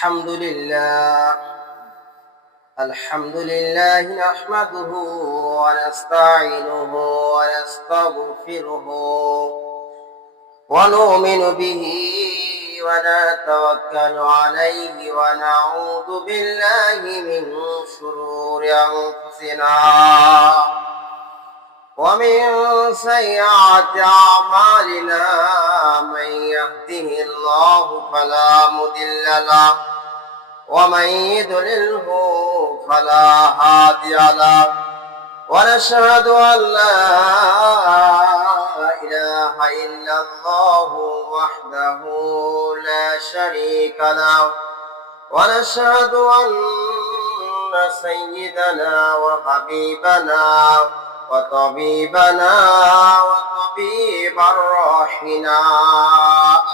الحمد لله نحمده ونستعينه ونستغفره ونؤمن به ونتوكل عليه ونعوذ بالله من شرور أنفسنا ومن سيئات أعمالنا من يهده الله فلا مضل له ومن يضلله فلا هادي له ونشهد أن لا إله إلا الله وحده لا شريك له ونشهد أن سيدنا وحبيبنا وطبيبنا وطبيب روحنا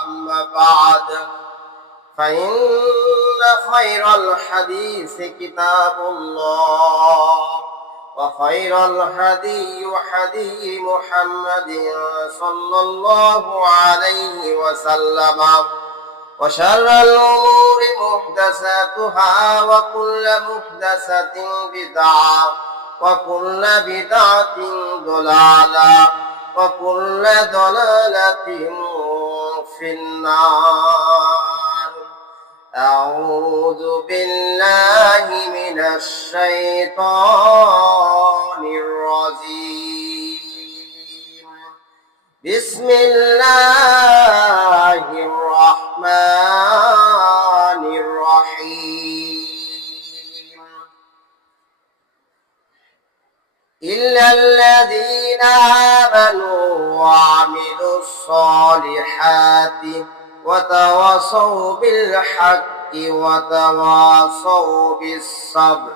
أما بعد فإن خير الحديث كتاب الله وخير الهدي هدي محمد صلى الله عليه وسلم وشر الأمور محدثاتها وكل محدثة بدعة وكل بدعة ضلالة وكل ضلالة في النار. أعوذ بالله من الشيطان الرجيم. بسم الله الرحمن الرحيم. إلا الذين آمنوا وعملوا الصالحات وتواصوا بالحق وتواصوا بالصبر.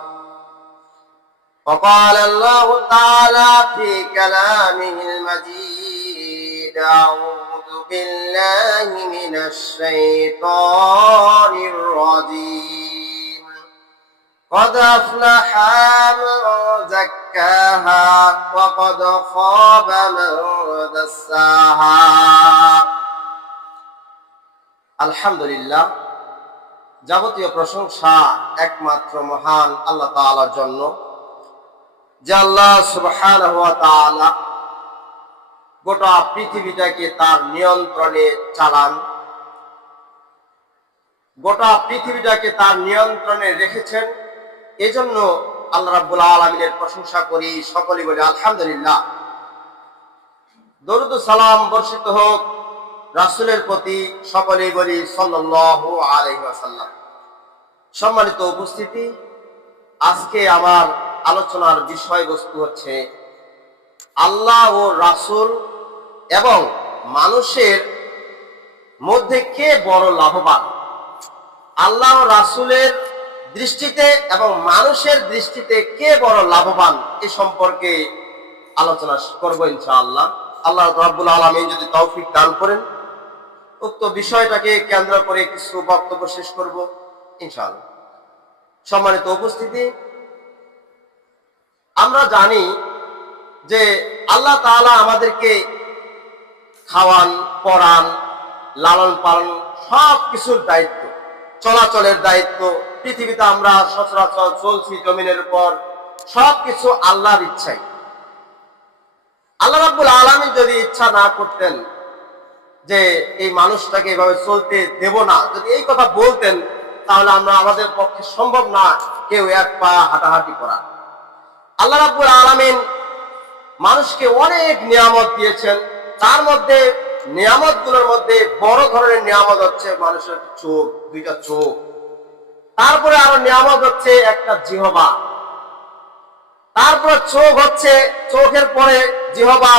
وقال الله تعالى في كلامه المجيد: أعوذ بالله من الشيطان الرجيم. قد أفلح من زكاها وقد خاب من دساها. আলহামদুলিল্লাহ, যাবতীয় প্রশংসা একমাত্র মহান আল্লাহ তাআলার জন্য, যে আল্লাহ সুবহানাহু ওয়া তাআলা গোটা পৃথিবীটাকে তার নিয়ন্ত্রণে চালান, গোটা পৃথিবীটাকে তার নিয়ন্ত্রণে রেখেছেন। এজন্য আল্লাহ রাব্বুল আলামিনের প্রশংসা করি, সকলে বলি আলহামদুলিল্লাহ। দরুদ ও সালাম বর্ষিত হোক রাসূলের প্রতি, সকলেই বলি সাল্লাল্লাহু আলাইহি ওয়াসাল্লাম। সম্মানিত উপস্থিতি, আজকে আমার আলোচনার বিষয়বস্তু হচ্ছে আল্লাহ ও রাসূল এবং মানুষের মধ্যে কে বড় লাভবান। আল্লাহ ও রাসূলের দৃষ্টিতে এবং মানুষের দৃষ্টিতে কে বড় লাভবান, এ সম্পর্কে আলোচনা করব ইনশাআল্লাহ। আল্লাহ রাব্বুল আলামিন যদি তৌফিক দান করেন, উক্ত বিষয়টাকে কেন্দ্র করে কিছু বক্তব্য শেষ করব ইনশাআল্লাহ। সম্মানিত উপস্থিতি, আমরা জানি যে আল্লাহ তাআলা আমাদেরকে খাওয়ান, পড়ান, লালন পালন সব কিছুর দায়িত্ব, চলাচলের দায়িত্ব, পৃথিবীতে আমরা সচরাচর চলছি জমিনের উপর, সবকিছু আল্লাহর ইচ্ছাই। আল্লাহ রাব্বুল আলামিন যদি ইচ্ছা না করতেন যে এই মানুষটাকে এভাবে চলতে দেব না, যদি এই কথা বলতেন, তাহলে আমরা আমাদের পক্ষে সম্ভব না কেউ এক পা হাঁটাহাঁটি করা। আল্লাহ রাব্বুল আলামিন মানুষকে অনেক নিয়ামত দিয়েছেন, তার মধ্যে নিয়ামতগুলোর মধ্যে বড় ধরনের নিয়ামত হচ্ছে মানুষের চোখ, দুইটা চোখ। তারপরে আরো নিয়ামত হচ্ছে একটা জিহ্বা, তারপরে চোখ হচ্ছে, চোখের পরে জিহ্বা,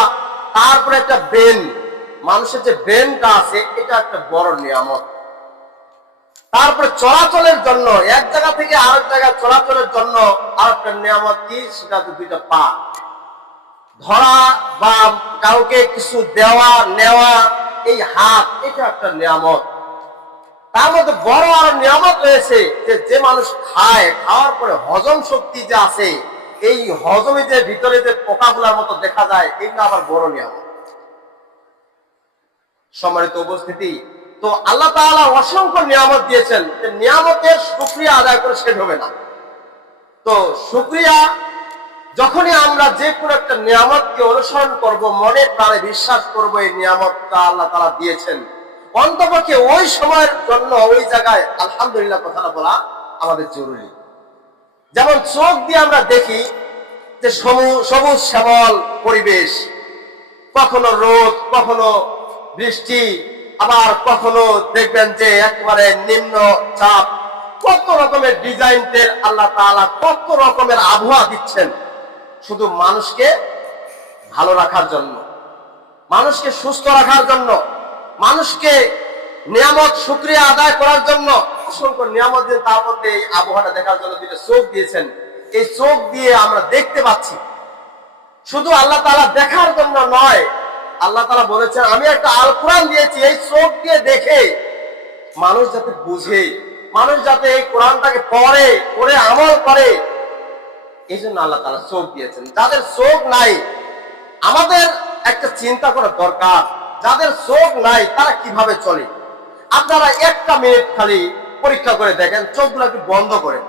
তারপরে একটা ব্রেন। মানুষের যে ব্রেনটা আছে, এটা একটা বড় নিয়ামত। তারপরে চলাচলের জন্য, এক জায়গা থেকে আরেক জায়গায় চলাচলের জন্য আরেকটা নিয়ামত কি, সেটা হচ্ছে দুইটা পা। ধরা বা কাউকে কিছু দেওয়া নেওয়া, এই হাত, এটা একটা নিয়ামত। তার মধ্যে বড় আরো নিয়ামত রয়েছে যে মানুষ খায়, খাওয়ার পরে হজম শক্তি যে আছে, এই হজমে যে ভিতরে যে পোকাগুলার মতো দেখা যায়, এগুলো আবার বড় নিয়ামত। সম্মানিত উপস্থিতি, তো আল্লাহ তাআলা অসংখ্য নিয়ামত দিয়েছেন, নিয়ামতের শুকরিয়া আদায় করে শেষ হবে না। তো শুকরিয়া যখনই আমরা যে কোনো একটা নিয়ামতকে অনুসরণ করব, মনে প্রাণে বিশ্বাস করব এই নিয়ামতটা আল্লাহ তাআলা দিয়েছেন, অন্তপক্ষে ওই সময়ের জন্য ওই জায়গায় আলহামদুলিল্লাহ কথাটা বলা আমাদের জরুরি। যেমন চোখ দিয়ে আমরা দেখি যে সবুজ শ্যামল পরিবেশ, কখনো রোদ, কখনো বৃষ্টি, আবার কখনো দেখবেন যে একেবারে নিম্ন চাপ, কত রকমের ডিজাইনের আল্লাহ তাআলা কত রকমের আবহাওয়া দিচ্ছেন শুধু মানুষকে ভালো রাখার জন্য, মানুষকে সুস্থ রাখার জন্য, মানুষকে নিয়ামত শুকরিয়া আদায় করার জন্য অসংখ্য নিয়ামত দিয়ে তার মধ্যে এই আবহাওয়াটা দেখার জন্য তিনি চোখ দিয়েছেন। এই চোখ দিয়ে আমরা দেখতে পাচ্ছি, শুধু আল্লাহ তাআলা দেখার জন্য নয়, আল্লাহ তাআলা বলেছেন আমি একটা আল কোরআন দিয়েছি এই চোখ দিয়ে দেখে মানুষ যাতে বুঝে, মানুষ যাতে এই কোরআনটাকে পড়ে, পড়ে আমল করে, এই জন্য আল্লাহ তাআলা চোখ দিয়েছেন। যাদের চোখ নাই আমাদের একটা চিন্তা করা দরকার, যাদের চোখ নাই তারা কিভাবে চলে। আপনারা একটা মিনিট খালি পরীক্ষা করে দেখেন, চোখগুলোকে বন্ধ করেন,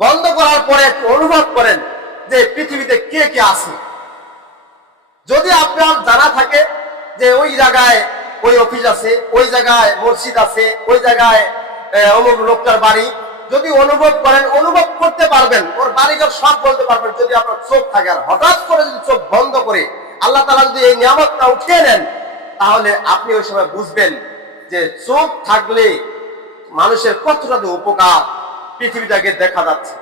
বন্ধ করার পরে একটু অনুভব করেন যে পৃথিবীতে কে কে আছে। যদি আপনার জানা থাকে যে ওই জায়গায় ওই অফিস আছে, ওই জায়গায় মসজিদ আছে, ওই জায়গায় অমুক লোকটার বাড়ি, যদি অনুভব করেন, অনুভব করতে পারবেন, ওর বাড়িঘর সব বলতে পারবেন যদি আপনার চোখ থাকে। আর হঠাৎ করে যদি চোখ বন্ধ করে আল্লাহ তাআলা যদি এই নিয়ামতটা উঠিয়ে নেন, তাহলে আপনি ওই সময় বুঝবেন যে চোখ থাকলে মানুষের কতটা উপকার, পৃথিবীটাকে দেখা যাচ্ছে,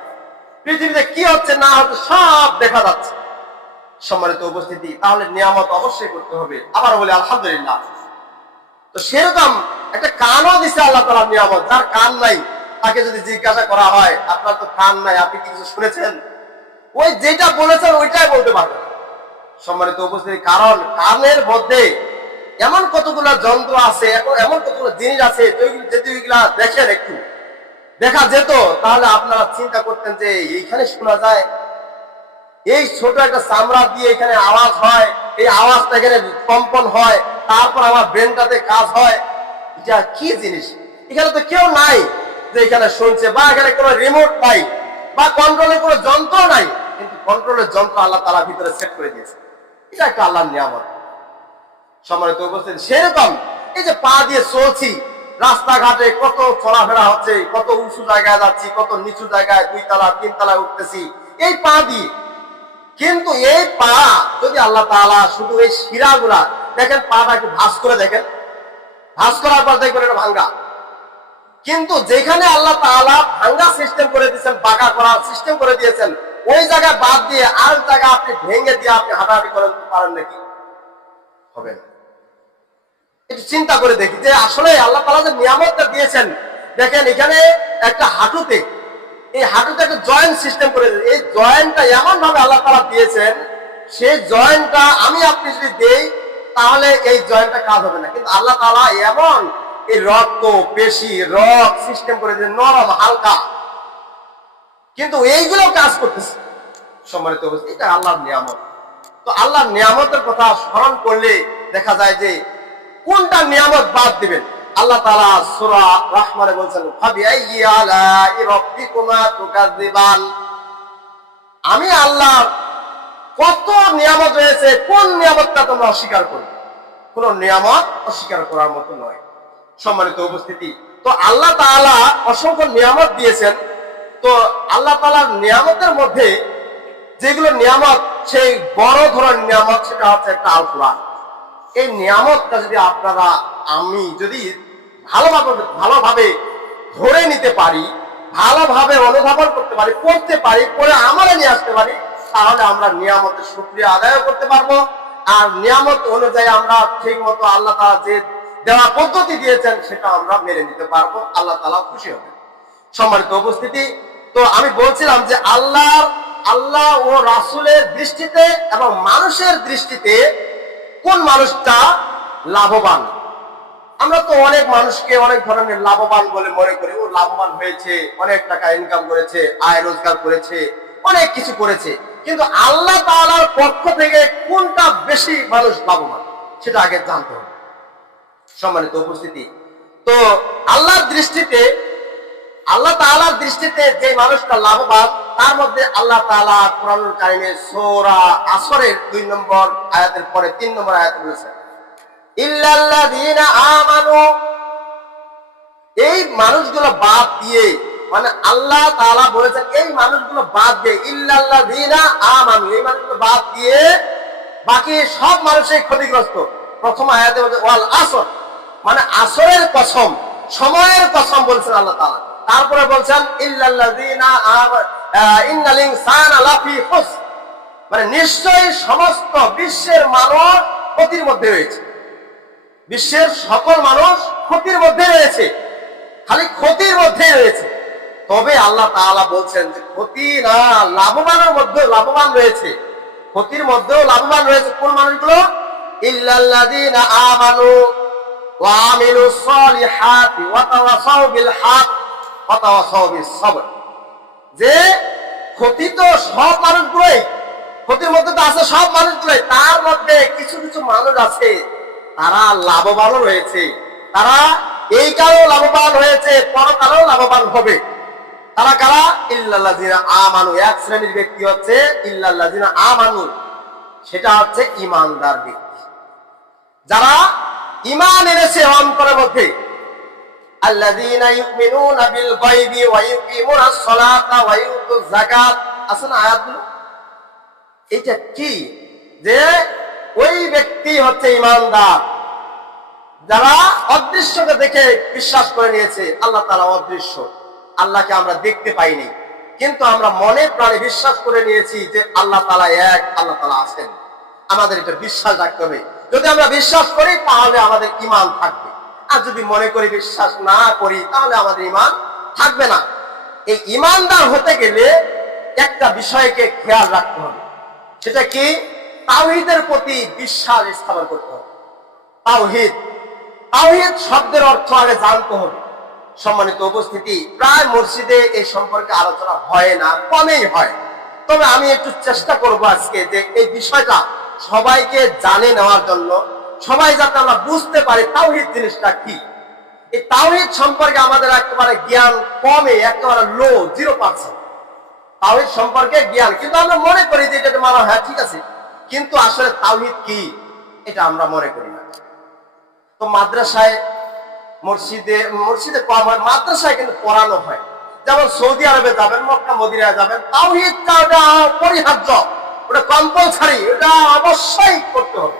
পৃথিবীতে কি হচ্ছে না হচ্ছে সব দেখা যাচ্ছে। সম্মানিত উপস্থিতি, তাহলে নিয়ামত অবশ্যই করতে হবে। আবার বলি আলহামদুলিল্লাহ। তো সেরকম একটা কানও দিছে আল্লাহ তাআলা নিয়ামত। যার কান নাই তাকে যদি জিজ্ঞাসা করা হয় আপনার তো কান নাই, আপনি কি কিছু শুনেছেন, ওই যেটা বলেছেন ওইটাই বলতে পারবেন। সম্মানিত উপস্থিতি, কারণ কানের মধ্যে এমন কতগুলো যন্ত্র আছে, এমন কতগুলো জিনিস আছে যদি ওইগুলা দেখেন, একটু দেখা যেত, তাহলে আপনারা চিন্তা করতেন যে এইখানে শোনা যায়, এই ছোট একটা চামড়া দিয়ে এখানে আওয়াজ হয়, এই আওয়াজটা এখানে কম্পন হয়, তারপর আমার ব্রেনটাতে কাজ হয়। এটা কি জিনিস? এখানে তো কেউ নাই যে এখানে শুনছে, বা এখানে কোনো রিমোট নাই, বা কন্ট্রোলের কোনো যন্ত্র নাই, কিন্তু কন্ট্রোলের যন্ত্র আল্লাহ তাআলা ভিতরে সেট করে দিয়েছে। এটা একটা আল্লাহর নিয়ামত। সম্মানিত উপস্থিতি, সেরকম এই যে পা দিয়ে চলছি, রাস্তাঘাটে কত চলাফেরা হচ্ছে, কত উঁচু জায়গায় যাচ্ছি, কত নিচু জায়গায় 2 তলা 3 তলায় উঠতেছি এই পা দিয়ে। কিন্তু এই পা যদি আল্লাহ তাআলা শুধু এই শিরাগুলা দেখেন, পাটা একটু ভাঁজ করে দেখেন, ভাঁজ করার পর দেখবেন এটা ভাঙ্গা। কিন্তু যেখানে আল্লাহ তাআলা ভাঙ্গা সিস্টেম করে দিয়েছেন, বাঁকা করার সিস্টেম করে দিয়েছেন, ওই জায়গায় বাদ দিয়ে আর জায়গা আপনি ভেঙে দিয়ে আপনি হাঁটাহাঁটি করেন পারেন নাকি? হবে না। একটু চিন্তা করে দেখি যে আসলে আল্লাহ তাআলা যে নিয়ামতটা দিয়েছেন, দেখেন এখানে একটা হাঁটুতে, এই হাঁটুতে একটা জয়েন্ট সিস্টেম করে দিয়েছেন। এই জয়েন্টটা এমন ভাবে আল্লাহ তাআলা দিয়েছেন, সেই জয়েন্টটা আমি আপনি যদি দেই তাহলে এই জয়েন্টটা কাজ হবে না। কিন্তু আল্লাহ তাআলা এমন এই রক্ত পেশি রক সিস্টেম করে দিয়েছেন, নরম হালকা, কিন্তু এইগুলো কাজ করতেছে। সম্মানিত অবস্থা, এটা আল্লাহর নিয়ামত। তো আল্লাহর নিয়ামতের কথা স্মরণ করলে দেখা যায় যে কোনটা নিয়ামত বাদ দিবেন। আল্লাহ তাআলা সূরা রহমানে বলছেন, ফাবিআইয়ি আলাই রাব্বিকুমা তুকাযযিবান। আমি আল্লাহ কত নিয়ামত রয়েছে, কোন নিয়ামতটা তোমরা অস্বীকার করবে? কোন নিয়ামত অস্বীকার করার মতো নয়। সম্মানিত উপস্থিতি, তো আল্লাহ তাআলা অসংখ্য নিয়ামত দিয়েছেন। তো আল্লাহ তাআলার নিয়ামতের মধ্যে যেগুলো নিয়ামত, সেই বড় ধরনের নিয়ামত, সেটা হচ্ছে একটা আল কোরআন। এই নিয়ামতটা যদি আপনারা আমি যদি ভালোভাবে ধরে নিতে পারি, ভালোভাবে অনুধাবন করতে পারি, পড়তে পারি, পড়ে আমলে নিয়ে আসতে পারি, তাহলে আমরা নিয়ামতের শুকরিয়া আদায় করতে পারবো। আর নিয়ামত অনুযায়ী আমরা ঠিক মতো আল্লাহ তাআলা যে দেওয়া পদ্ধতি দিয়েছেন সেটা আমরা মেনে নিতে পারবো, আল্লাহ তাআলা খুশি হবে। সম্মানিত উপস্থিতি, তো আমি বলছিলাম যে আল্লাহ ও রাসূলের দৃষ্টিতে এবং মানুষের দৃষ্টিতে কোন মানুষটা লাভবান? আমরা তো অনেক মানুষকে অনেক ধরনের লাভবান বলে মনে করি, ও লাভবান হয়েছে, অনেক টাকা ইনকাম করেছে, আয় রোজগার করেছে, অনেক কিছু করেছে। কিন্তু আল্লাহ তাআলার পক্ষ থেকে কোনটা বেশি মানুষ লাভবান সেটা আগে জানতে হবে। সম্মানিত উপস্থিতি, তো আল্লাহর দৃষ্টিতে, আল্লাহ তাআলার দৃষ্টিতে যে মানুষটা লাভবান, তার মধ্যে আল্লাহ তাআলা কোরআনুল কারীমে সূরা আসরের 2 নম্বর আয়াতের পরে 3 নম্বর আয়াতে বলেছেন, ইল্লাল্লাযীনা আমানু, এই মানুষগুলো বাদ দিয়ে, মানে আল্লাহ তাআলা বলেছেন এই মানুষগুলো বাদ দিয়ে, ইল্লাল্লাযীনা আমানু, এই মানুষগুলো বাদ দিয়ে বাকি সব মানুষই ক্ষতিগ্রস্ত। প্রথম আয়াতে বলছে ওয়াল আসর, মানে আসরের কসম, সময়ের কসম বলছেন আল্লাহ তাআলা। তারপরে বলছেন ইল্লাল্লাযীনা ইন্নাল ইনসানা লাফি খুসর, মানে নিশ্চয়ই সমস্ত বিশ্বের মানুষ ক্ষতির মধ্যে রয়েছে। বিশ্বের সকল মানুষ ক্ষতির মধ্যে রয়েছে, খালি ক্ষতির মধ্যে রয়েছে। তবে আল্লাহ তাআলা বলছেন যে ক্ষতি না, লাভবানের মধ্যে লাভবান রয়েছে, ক্ষতির মধ্যেও লাভবান রয়েছে। কোন মানুষগুলো? ইল্লাল্লাযীনা আমানু ওয়া আমিলুস সলিহাতি ওয়া তাওয়াসাউ বিল হক ওয়া তাওয়াসাউ বিস সবর। যে ক্ষতি তো সব মানুষগুলোই, ক্ষতির মধ্যে তো আছে সব মানুষগুলোই, তার মধ্যে কিছু কিছু মানুষ আছে তারা লাভবানও রয়েছে, তারা এই কালেও লাভবান হয়েছে, পরকালেও লাভবান হবে। তারা কারা? ইল্লাল্লাযীনা আমানু। এক শ্রেণীর ব্যক্তি হচ্ছে ইল্লাল্লাযীনা আমানু, সেটা হচ্ছে ঈমানদার ব্যক্তি, যারা ঈমান এনেছে অন্তরের মধ্যে। আল্লাযীনা ইউমিনুনা বিল গায়বি ওয়া ইউকিমুনাস সালাতা ওয়া ইউতুজ যাকাত, আছে না আয়াতগুলো? এটা কি? যে ওই ব্যক্তি হচ্ছে ঈমানদার যারা অদৃশ্যকে দেখে বিশ্বাস করে নিয়েছে আল্লাহ তাআলা অদৃশ্য, আল্লাহকে আমরা দেখতে পাইনি, কিন্তু আমরা মনে প্রাণে বিশ্বাস করে নিয়েছি যে আল্লাহ তাআলা এক, আল্লাহ তাআলা আছেন। আমাদের এটা বিশ্বাস রাখতে হবে। যদি আমরা বিশ্বাস করি তাহলে আমাদের ঈমান থাকবে, আর যদি মনে করি বিশ্বাস না করি তাহলে আমাদের ঈমান থাকবে না। এই ঈমানদার হতে গেলে একটা বিষয়কে খেয়াল রাখতে হবে, সেটা কি? তাওহীদের প্রতি বিশ্বাস স্থাপন করতে হবে। তাওহীদ, তাওহীদ শব্দের অর্থ আগে জানতে হবে। সম্মানিত উপস্থিতি, প্রায় মসজিদে এই সম্পর্কে আলোচনা হয় না, কমেই হয়। তবে আমি একটু চেষ্টা করব আজকে যে এই বিষয়টা সবাইকে জানে নেওয়ার জন্য, সবাই যাতে আমরা বুঝতে পারি তাওহীদ জিনিসটা কি। এই তাওহীদ সম্পর্কে আমাদের একেবারে জ্ঞান কমে, একেবারে লো, 0%। তাওহীদ সম্পর্কে জ্ঞান, কিন্তু আমরা মনে করি যে এটা মানা, হ্যাঁ ঠিক আছে, কিন্তু আসলে তাওহীদ কি এটা আমরা মনে করি না। তো মাদ্রাসায়, মসজিদে কম হয়, মাদ্রাসায় কিন্তু পড়ানো হয়। যেমন সৌদি আরবে যাবেন, মক্কা মদিনায় যাবেন, তাওহীদটা ওটা অপরিহার্য, ওটা কম্পালসারি, ওটা অবশ্যই করতে হবে।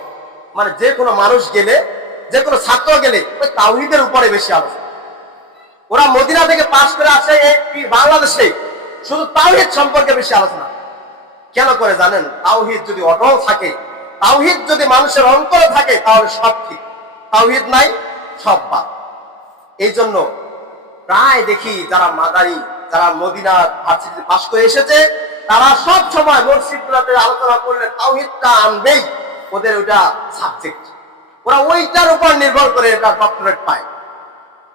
মানে যে কোনো মানুষ গেলে, যে কোনো ছাত্র গেলে ওই তাওহীদের উপরে বেশি আলোচনা। ওরা মদিনা থেকে পাশ করে আসে এই বাংলাদেশে, শুধু তাওহীদ সম্পর্কে বেশি আলোচনা। কেন করে জানেন? তাওহীদ যদি অটল থাকে, তাওহীদ যদি মানুষের অন্তরে থাকে তাহলে সব ঠিক, তাওহীদ নাই সব বাদ। এই জন্য প্রায় দেখি যারা মাদারি, যারা মদিনা ভার্সিটিতে পাশ করে এসেছে, তারা সব সময় মসজিদগুলোতে আলোচনা করলে তাওহীদটা আনবেই, ওদের ওইটা সাবজেক্ট, ওরা ওইটার উপর নির্ভর করে এটা ডক্টরেট পায়।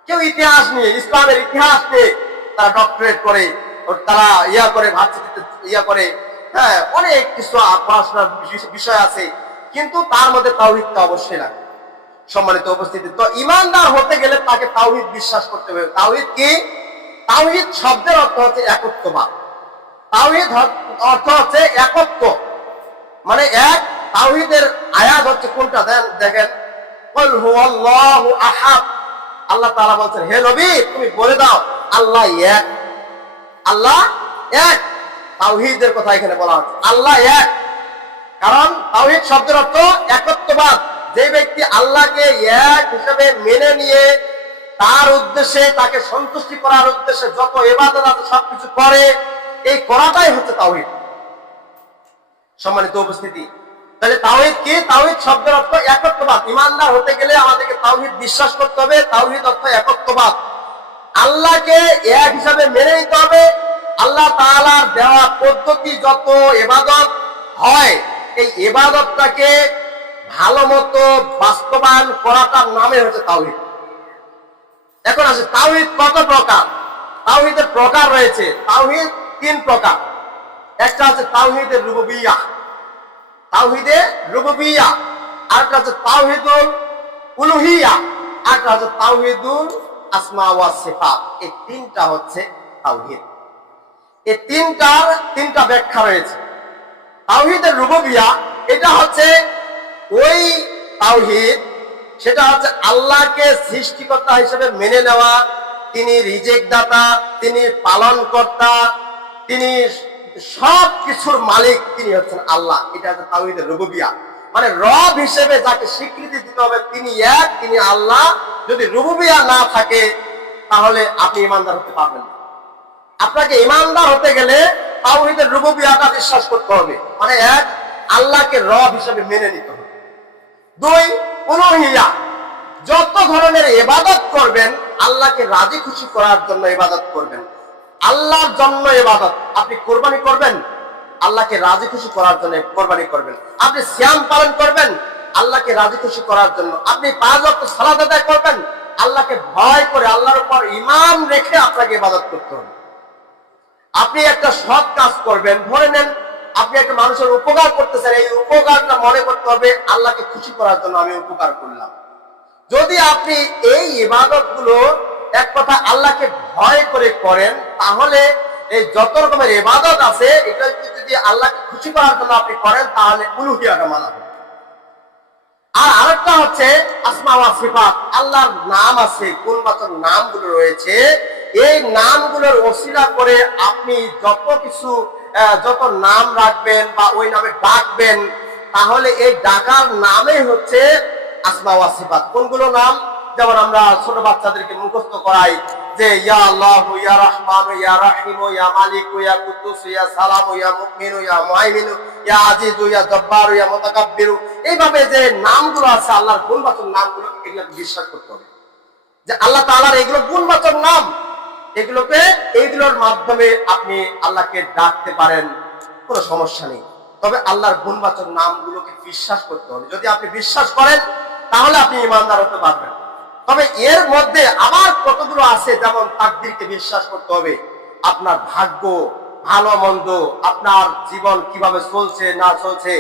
কেউ ইতিহাস নিয়ে, ইসলামের ইতিহাস নিয়ে তারা ডক্টরেট করে, তারা ইয়া করে, ভার্সিটিতে ইয়া করে, হ্যাঁ অনেক কিছু পড়াশোনার বিষয় আছে, কিন্তু তার মধ্যে তাওহীদটা অবশ্যই লাগে। সম্মানিত উপস্থিতি, তো ঈমানদার হতে গেলে তাকে তাওহীদ বিশ্বাস করতে হবে। তাওহীদ কি? তাওহীদ শব্দের অর্থ হচ্ছে একত্ববাদ। তাওহীদ অর্থ হচ্ছে একত্ব, মানে এক। তাওহীদের আয়াত হচ্ছে কোনটা দেখেন, কুল হুয়াল্লাহু আহাদ। আল্লাহ তাআলা বলছেন, হে নবী তুমি বলে দাও আল্লাহ এক, আল্লাহ এক। তাওহীদের কথা এখানে বলা হচ্ছে, আল্লাহ এক। কারণ তাওহীদ শব্দের অর্থ একত্ববাদ। যে ব্যক্তি আল্লাহকে এক হিসেবে মেনে নিয়ে তার উদ্দেশ্যে, তাকে সন্তুষ্টি করার উদ্দেশ্যে যত ইবাদত আছে সবকিছু করে, এই করাটাই হচ্ছে তাওহীদ। সম্মানিত উপস্থিতি, তাহলে তাওহীদ কি? তাওহীদ শব্দের অর্থ একত্ববাদ। ঈমানদার হতে গেলে আমাদেরকে তাওহীদ বিশ্বাস করতে হবে। তাওহীদ অর্থ একত্ববাদ, আল্লাহকে এক হিসাবে মেনে নিতে হবে। আল্লাহ তাআলার দেওয়া পদ্ধতি যত ইবাদত হয়, এই ইবাদতটাকে ভালো মতো বাস্তবায়ন করাটার নামে হচ্ছে তাওহীদ। এখন আসে তাওহীদ কত প্রকার? তাওহীদের প্রকার রয়েছে। তাওহীদ 3 প্রকার। একটা আছে তাওহীদে রুবুবিয়্যাহ, তাওহীদে রুবুবিয়্যাহ, আরেকটা আছে তাওহীদুল উলুহিয়্যাহ, আর একটা হচ্ছে তাওহীদুল আসমা ওয়া সিফাত। এই তিনটা হচ্ছে তাওহীদ। এই তিনটা ব্যাখ্যা রয়েছে। তাওহীদের রুবুবিয়া এটা হচ্ছে ওই তাওহীদ, সেটা হচ্ছে আল্লাহকে সৃষ্টিকর্তা হিসেবে মেনে নেওয়া, তিনি রিজিক দাতা, তিনি পালন কর্তা, তিনি সব কিছুর মালিক, তিনি হচ্ছেন আল্লাহ। এটা হচ্ছে তাওহীদের রুবুবিয়া, মানে রব হিসেবে যাকে স্বীকৃতি দিতে হবে তিনি এক, তিনি আল্লাহ। যদি রুবুবিয়া না থাকে তাহলে আপনি ঈমানদার হতে পারবেন না। আপনাকে ঈমানদার হতে গেলে তাওহীদের রুবুবিয়াটা বিশ্বাস করতে হবে, মানে এক, আল্লাহকে রব হিসেবে মেনে নিতে হবে। দুই, উলুহিয়া, যত ধরনের ইবাদত করবেন আল্লাহকে রাজি খুশি করার জন্য ইবাদত করবেন, আল্লাহর জন্য ইবাদত। আপনি কোরবানি করবেন, আল্লাহকে রাজি খুশি করার জন্য কোরবানি করবেন। আপনি সিয়াম পালন করবেন, আল্লাহকে রাজি খুশি করার জন্য। আপনি 5 ওয়াক্ত সালাত আদায় করবেন, আল্লাহকে ভয় করে, আল্লাহর উপর ঈমান রেখে আপনাকে ইবাদত করতে হবে। আপনি একটা সৎ কাজ করবেন, ধরে নেন আপনি একটা মানুষের উপকার করতেছেন, এই উপকারটা মনে করতে হবে আল্লাহকে খুশি করার জন্য আমি উপকার করলাম। যদি আপনি এই ইবাদত গুলো এক কথা আল্লাহকে ভয় করে করেন, তাহলে এই যত রকমের ইবাদত আছে এটা যদি আল্লাহকে খুশি করার জন্য আপনি করেন তাহলে উলুহিয়াটা মানা হবে। আর আরেকটা হচ্ছে আসমা ওয়া সিফাত, আল্লাহর নাম আছে, গুণবাচক নামগুলো রয়েছে, এই নামগুলোর ওসিলা করে আপনি যত নাম রাখবেন বা ওই নামে ডাকবেন, তাহলে এই ডাকার নামে হচ্ছে আসমা ওয়া সিফাত। কোনগুলো নাম? যেমন আমরা ছোট বাচ্চাদেরকে মুখস্থ করাই যে ইয়া আল্লাহ, ইয়া রহমান, ইয়া রাহিম, ইয়া মালিক, ইয়া কুদ্দুস, ইয়া সালাম, ইয়া মুমিন, ইয়া মুহাইমিন, ইয়া আজিজ, ইয়া জব্বার, ইয়া মুতাকাব্বির। এইভাবে যে নামগুলো আছে আল্লাহর গুণবাচক নামগুলো, এগুলোকে বিশ্বাস করতে হবে যে আল্লাহ তাআলার এগুলো গুণবাচক নাম, এইগুলোর মাধ্যমে আপনি আল্লাহকে ডাকতে পারেন, কোনো সমস্যা নেই। তবে আল্লাহর গুণবাচক নামগুলোকে বিশ্বাস করতে হবে। যদি আপনি বিশ্বাস করেন তাহলে আপনি ঈমানদার হতে পারবেন। তবে এর মধ্যে আবার কতগুলো আছে, যেমন তাকদীরকে বিশ্বাস করতে হবে, আপনার ভাগ্য, ভালো মন্দ, আপনার জীবন কিভাবে চলছে না চলছে,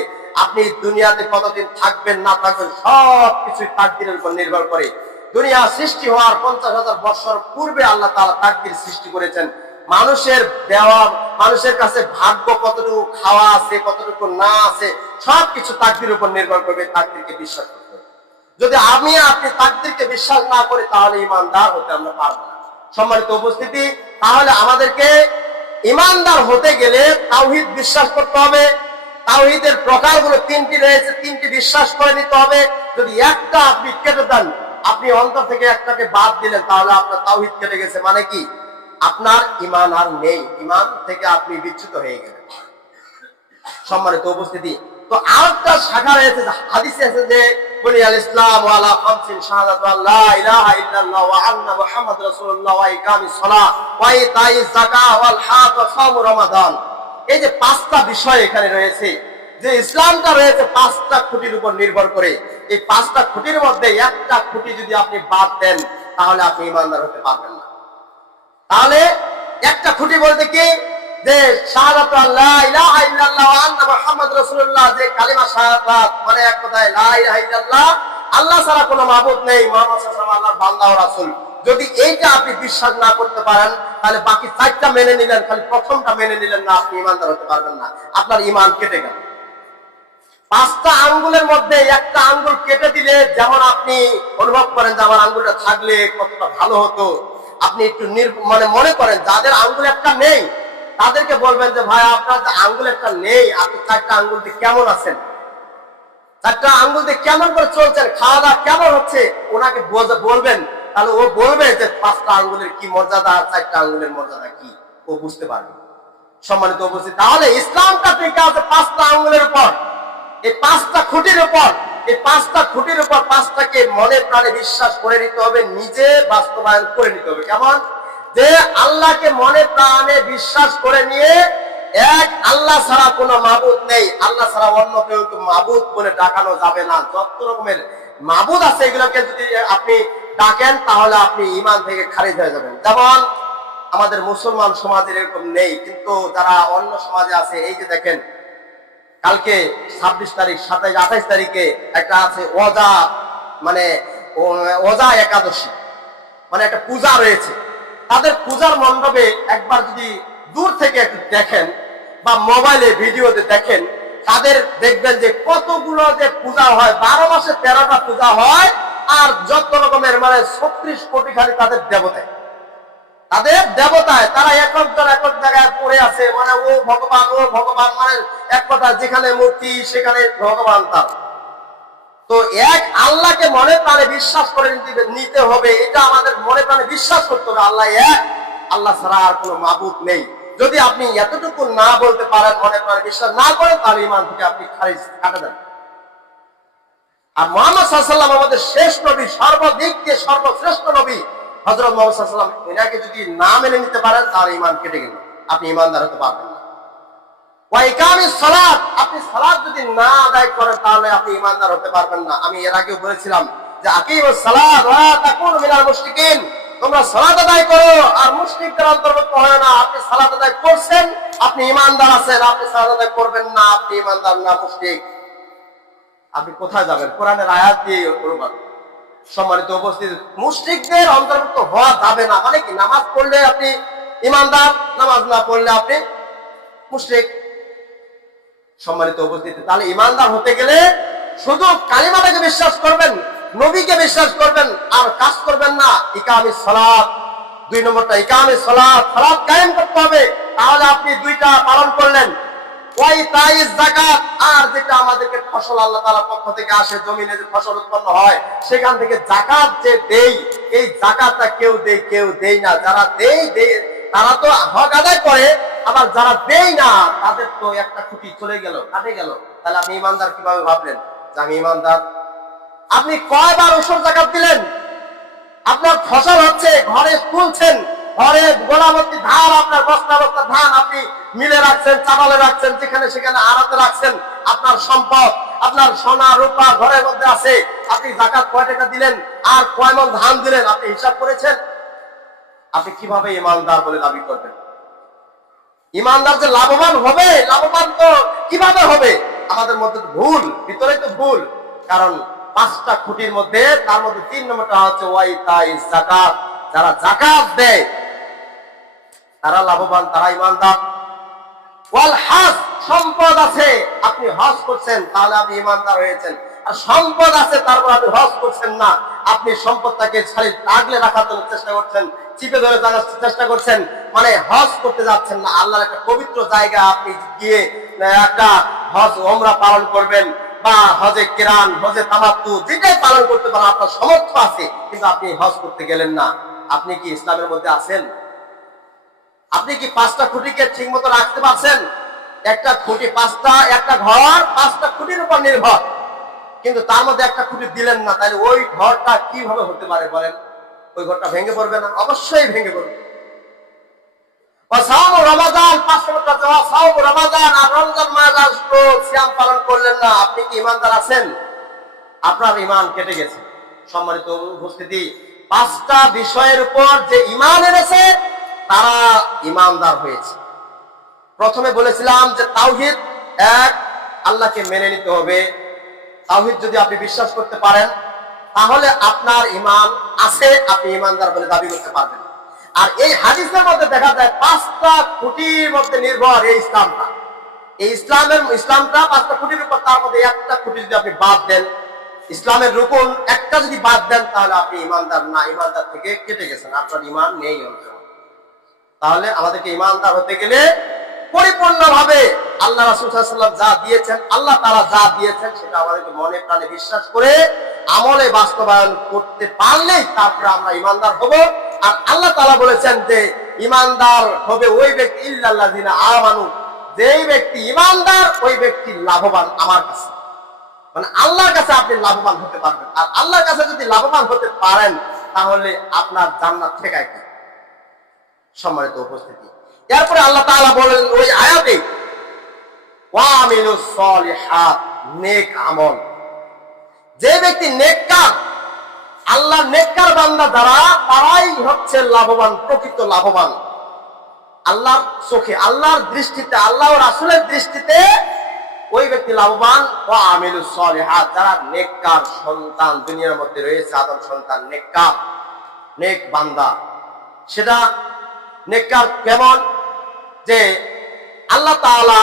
আপনি দুনিয়াতে কতদিন থাকবেন না থাকবেন, সব কিছুই তাকদীরের উপর নির্ভর করে। দুনিয়া সৃষ্টি হওয়ার 50,000 বছর পূর্বে আল্লাহ তাআলা তাকদীর সৃষ্টি করেছেন। মানুষের দেওয়া, মানুষের কাছে ভাগ্য কতটুকু খাওয়া আছে কতটুকু না আছে, সবকিছু তাকদীরের উপর নির্ভর করবে। তাকদীরকে বিশ্বাস করতে হবে। যদি আপনি তাকদীরকে বিশ্বাস না করি তাহলে ঈমানদার হতে আমরা পারবো না। সম্মানিত উপস্থিতি, তাহলে আমাদেরকে ঈমানদার হতে গেলে তাওহীদ বিশ্বাস করতে হবে। তাওহীদের প্রকারগুলো 3টি রয়েছে, 3টি বিশ্বাস করে নিতে হবে। যদি একটা আপনি কেটে দেন, আপনি অন্তর থেকে একটাকে বাদ দিলেন, তাহলে আপনার তাওহীদ কেটে গেছে। মানে কি? আপনার ঈমান আর নেই, ঈমান থেকে আপনি বিচ্যুত হয়ে গেলেন। সম্মানিত উপস্থিতি, তো আরেকটা শাখা রয়েছে, হাদিসে আছে যে বুনিয়াল ইসলাম আলা খামসিন শাহাদাতু আল্লা ইলাহা ইল্লাল্লাহ ওয়া আন্না মুহাম্মাদুর রাসূলুল্লাহ ওয়া ইকামিস সালাহ ওয়া ইতাইজ যাকাত ওয়াল হাজ ওয়া শাওম রমাদান। এই যে 5টা বিষয় এখানে রয়েছে, যে ইসলামটা রয়েছে 5টা খুঁটির উপর নির্ভর করে। এই 5টা খুঁটির মধ্যে একটা খুঁটি যদি আপনি বাদ দেন তাহলে আপনি ঈমানদার হতে পারবেন না। তাহলে একটা খুঁটি বলতে কি? যে শাহাদাতু আল্লা ইলাহা ইল্লাল্লাহ ওয়া আন্না মুহাম্মাদুর রাসূলুল্লাহ, যে কালিমা শাহাদাত, মানে এক কথায় লা ইলাহা ইল্লাল্লাহ, আল্লাহ ছাড়া কোনো মাবুদ নেই, মুহাম্মদ সাল্লাল্লাহু আলাইহি ওয়াসাল্লাম আল্লাহর বান্দা ও রাসূল। যদি এইটা আপনি বিশ্বাস না করতে পারেন তাহলে বাকি 4টা মেনে নিলেন, খালি প্রথমটা মেনে নিলেন না, আপনি ঈমানদার হতে পারবেন না, আপনার ঈমান কেটে গেল। 5টা আঙ্গুলের মধ্যে একটা আঙ্গুল কেটে দিলে যেমন আপনি অনুভব করেন যে আমার আঙ্গুলটা থাকলে কতটা ভালো হতো, আপনি একটু মনে করেন যাদের আঙ্গুল একটা নেই তাদেরকে বলবেন যে ভাই আপনার যে আঙ্গুল একটা নেই, আপনি 4টা আঙ্গুল দিয়ে কেমন আছেন, 4টা আঙ্গুল দিয়ে কেমন করে চলছেন, খাওয়া দাওয়া কেমন হচ্ছে, ওনাকে বলবেন, তাহলে ও বলবে যে 5টা আঙ্গুলের কি মর্যাদা আর 4টা আঙ্গুলের মর্যাদা কি, ও বুঝতে পারবে। সম্মানিত উপস্থিতি, তাহলে ইসলামটা টিকে আছে 5টা আঙ্গুলের উপর, এই 5টা খুঁটির উপর। এই 5টা খুঁটির উপর 5টাকে মনে প্রাণে বিশ্বাস করে নিতে হবে, নিজে বাস্তবায়ন করে নিতে হবে। কেমন? যে আল্লাহকে মনে প্রাণে বিশ্বাস করে নিয়ে এক আল্লাহ ছাড়া কোনো মাবুদ নেই, আল্লাহ ছাড়া অন্য কেউ মাবুদ বলে ডাকানো যাবে না। যত রকমের মাবুদ আছে এগুলোকে যদি আপনি ডাকেন তাহলে আপনি ঈমান থেকে খারিজ হয়ে যাবেন। যেমন আমাদের মুসলমান সমাজের এরকম নেই, কিন্তু যারা অন্য সমাজে আছে, এই যে দেখেন কালকে 26 তারিখ, 27, 28 তারিখে একটা আছে ওয়াজা, মানে ওজা একাদশী, মানে একটা পূজা রয়েছে, তাদের পূজার মণ্ডপে একবার যদি দূর থেকে একটু দেখেন বা মোবাইলে ভিডিওতে দেখেন, তাদের দেখবেন যে কতগুলো যে পূজা হয়, 12 মাসে 13টা পূজা হয়, আর যত রকমের মানে 36 কোটি খালি তাদের দেবতায়, তারা এক জায়গায় পড়ে আছে, মানে ও ভগবান, মানে এক কথা যেখানে মূর্তি সেখানে ভগবান। তার তো এক আল্লাহকে মনে প্রাণে বিশ্বাস করে নিতে হবে, এটা আমাদের মনে প্রাণে বিশ্বাস করতে হবে, আল্লাহ এক, আল্লাহ ছাড়া আর কোনো মাবুদ নেই। যদি আপনি এতটুকু না বলতে পারেন, মনে প্রাণে বিশ্বাস না করেন, তাহলে ঈমান থেকে আপনি খারিজ কাটা দেন। আর মুহাম্মদ সাল্লাল্লাহু আলাইহি ওয়াসাল্লাম আমাদের শেষ নবী, সর্বদিক দিয়ে সর্বশ্রেষ্ঠ নবী হযরত মুহাম্মদ সাল্লাল্লাহু আলাইহি ওয়াসাল্লাম, এনাকে যদি না মেনে নিতে পারেন তাহলে ঈমান কেটে গেল, আপনি ঈমানদার হতে পারবেন না। ওয়া ইকামিস সালাত, আপনি সালাত যদি না আদায় করেন তাহলে আপনি ঈমানদার হতে পারবেন না। আমি এর আগেও বলেছিলাম যে আকিমুস সালাত ওয়া তাকুনু মিনাল মুশরিকিন, তোমরা সালাত আদায় করো আর মুশরিকদের অন্তর্ভুক্ত হয় না। আপনি সালাত আদায় করছেন, আপনি ঈমানদার আছেন, আপনি সালাত আদায় করবেন না, আপনি ঈমানদার না, মুশরিক। আপনি কোথায় যাবেন? কোরআনের আয়াত দিয়ে প্রমাণ। সম্মানিত উপস্থিতি, মুশরিকদের অন্তর্ভুক্ত হওয়া যাবে না মানে কি? নামাজ পড়লে আপনি ঈমানদার, নামাজ না পড়লে আপনি মুশরিক। সম্মানিত উপস্থিতি, তাহলে ঈমানদার হতে গেলে শুধু কালিমাটাকে বিশ্বাস করবেন, নবীকে বিশ্বাস করবেন, আর কাজ করবেন না। ইকামিস সালাত, 2 নম্বরটা ইকামিস সালাত, সালাত কায়েম করতে হবে, তাহলে আপনি 2টা পালন করলেন। ওয়া ইতাইজ যাকাত, আর যেটা আমাদেরকে ফসল আল্লাহ তাআলার পক্ষ থেকে আসে, জমিনে যে ফসল উৎপন্ন হয় সেখান থেকে যাকাত যে দেই, এই যাকাতটা কেউ দেই না। যারা দেই তারা তো হক আদায় করে, আবার যারা দেই না তাদের তো একটা খুঁটি চলে গেল, কাটে গেল। তাহলে আপনি ঈমানদার কিভাবে ভাবলেন যে আমি ঈমানদার? আপনি কয়বার ওসর যাকাত দিলেন? আপনার ফসল হচ্ছে, ঘরে তুলছেন, ঘরে গোলাবর্তী ধান, আপনার বস্তা বস্তা ধান আপনি মিলে রাখছেন, চাবালে রাখছেন, যেখানে সেখানে আড়াতে রাখছেন, আপনার সম্পদ, আপনার সোনা রূপা ঘরের মধ্যে আছে। আপনি যাকাত কয় টাকা দিলেন আর কয় মণ ধান দিলেন আপনি হিসাব করেছেন? আপনি কিভাবে ঈমানদার বলে দাবি করবেন? ঈমানদার যে লাভবান হবে, লাভবান তো কিভাবে হবে? আমাদের মধ্যে ভুল, ভিতরে তো ভুল। কারণ 5টা খুঁটির মধ্যে তার মধ্যে 3 নম্বরটা হচ্ছে ওয়া ইতাইজ যাকাত। যারা যাকাত দেয় তারা লাভবান, তারা ঈমানদার। ওয়াল হজ, সম্পদ আছে, আপনি হজ করছেন তাহলে আপনি ঈমানদার হয়েছেন। আর সম্পদ আছে তারপর আপনি হজ করছেন না, আপনি সম্পদটাকে আগলে রাখার জন্য চেষ্টা করছেন, চিপে ধরে রাখার চেষ্টা করছেন, মানে হজ করতে যাচ্ছেন না। আল্লাহর একটা পবিত্র জায়গা আপনি গিয়ে একটা হজ ওমরা পালন করবেন, বা হজে কিরান, হজে তামাত্তু, যেটাই পালন করতে পারেন, আপনার সামর্থ্য আছে, কিন্তু আপনি হজ করতে গেলেন না। আপনি কি ইসলামের মধ্যে আছেন? আপনি কি 5টা খুঁটিকে ঠিক মতো রাখতে পারছেন? একটা খুঁটি 5টা, একটা ঘর 5টা খুঁটির উপর নির্ভর, কিন্তু তার মধ্যে একটা খুঁটি দিলেন না, তাহলে ওই ঘরটা কিভাবে হতে পারে বলেন? ওই ঘরটা ভেঙে পড়বে না? অবশ্যই ভেঙে পড়বে। রমাদান, 5 নম্বরটা রমাদান, আর রমজান মাস আসলো, সিয়াম পালন করলেন না, আপনি কি ঈমানদার আছেন? আপনার ঈমান কেটে গেছে। সম্মানিত উপস্থিতি, 5টা বিষয়ের উপর যে ঈমান এনেছে তারা ঈমানদার হয়েছে। প্রথমে বলেছিলাম যে তাওহীদ, এক, আল্লাহকে মেনে নিতে হবে। তাওহীদ যদি আপনি বিশ্বাস করতে পারেন তাহলে আপনার ঈমান আছে, আপনি ঈমানদার বলে দাবি করতে পারবেন। আর এই হাদিসের মধ্যে দেখা যায় 5টা খুঁটির মধ্যে নির্ভর এই ইসলামটা। এই ইসলামটা 5টা খুঁটির উপর, তার মধ্যে একটা খুঁটি যদি আপনি বাদ দেন, ইসলামের রুকন একটা যদি বাদ দেন, তাহলে আপনি ঈমানদার না, ঈমানদার থেকে কেটে গেছেন, আপনার ঈমান নেই। তাহলে আমাদেরকে ঈমানদার হতে গেলে পরিপূর্ণভাবে আল্লাহ রাসূল সাল্লাল্লাহু আলাইহি ওয়াসাল্লাম যা দিয়েছেন, আল্লাহ তাআলা যা দিয়েছেন, সেটা আমাদেরকে মনে প্রাণে বিশ্বাস করে আমলে বাস্তবায়ন করতে পারলেই তারপরে আমরা ঈমানদার হব। আর আল্লাহ তাআলা বলেছেন যে ঈমানদার হবে ওই ব্যক্তি, ইল্লাল্লাযিনা আমানু, যেই ব্যক্তি ঈমানদার ওই ব্যক্তি লাভবান আমার কাছে, মানে আল্লাহর কাছে আপনি লাভবান হতে পারবেন। আর আল্লাহর কাছে যদি লাভবান হতে পারেন তাহলে আপনার জান্নাত ঠেকায় কি? সম্মানিত উপস্থিতি, এরপরে আল্লাহ তাআলা বলেন ওই আয়াতে, ওয়া আমিলুস সলিহাত, নেক আমল। যে ব্যক্তি নেককার, আল্লাহর নেককার বান্দা যারা, তারাই হচ্ছে লাভবান, প্রকৃত লাভবান। আল্লাহর চোখে, আল্লাহর দৃষ্টিতে, আল্লাহ ও রাসূলের দৃষ্টিতে ওই ব্যক্তি লাভবান। ও আমিলুস সলিহাত, যারা নেককার সন্তান দুনিয়ার মধ্যে রয়েছে, আদম সন্তান নেককার, নেক বান্দা। সেটা নেককার কেমন? যে আল্লাহ তাআলা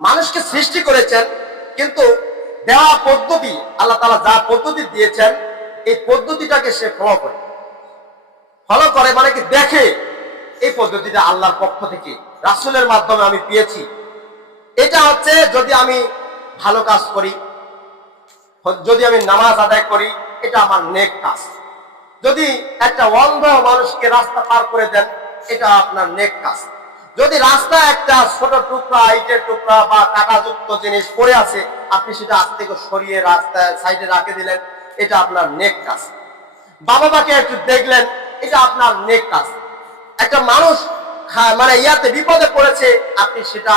মানুষকে সৃষ্টি করেছেন, কিন্তু দেওয়া পদ্ধতি, আল্লাহ তাআলা যা পদ্ধতি দিয়েছেন এই পদ্ধতিটাকে সে ফলো করে, মানে কি দেখে এই পদ্ধতিটা আল্লাহর পক্ষ থেকে রাসূলের মাধ্যমে আমি পেয়েছি। এটা হচ্ছে যদি আমি ভালো কাজ করি, যদি আমি নামাজ আদায় করি, এটা আমার নেক কাজ। যদি একটা অন্ধ মানুষকে রাস্তা পার করে দেন, এটা আপনার নেক কাজ। যদি রাস্তায় একটা ছোট টুকরা, ইটের টুকরা বা কাঁটাযুক্ত জিনিস পড়ে আছে, আপনি সেটা আজ থেকে সরিয়ে রাস্তায় সাইডে রাখে দিলেন, এটা আপনার নেক কাজ। বাবা মাকে একটু দেখলেন, এটা আপনার নেক কাজ। একটা মানুষ মানে বিপদে পড়েছে, আপনি সেটা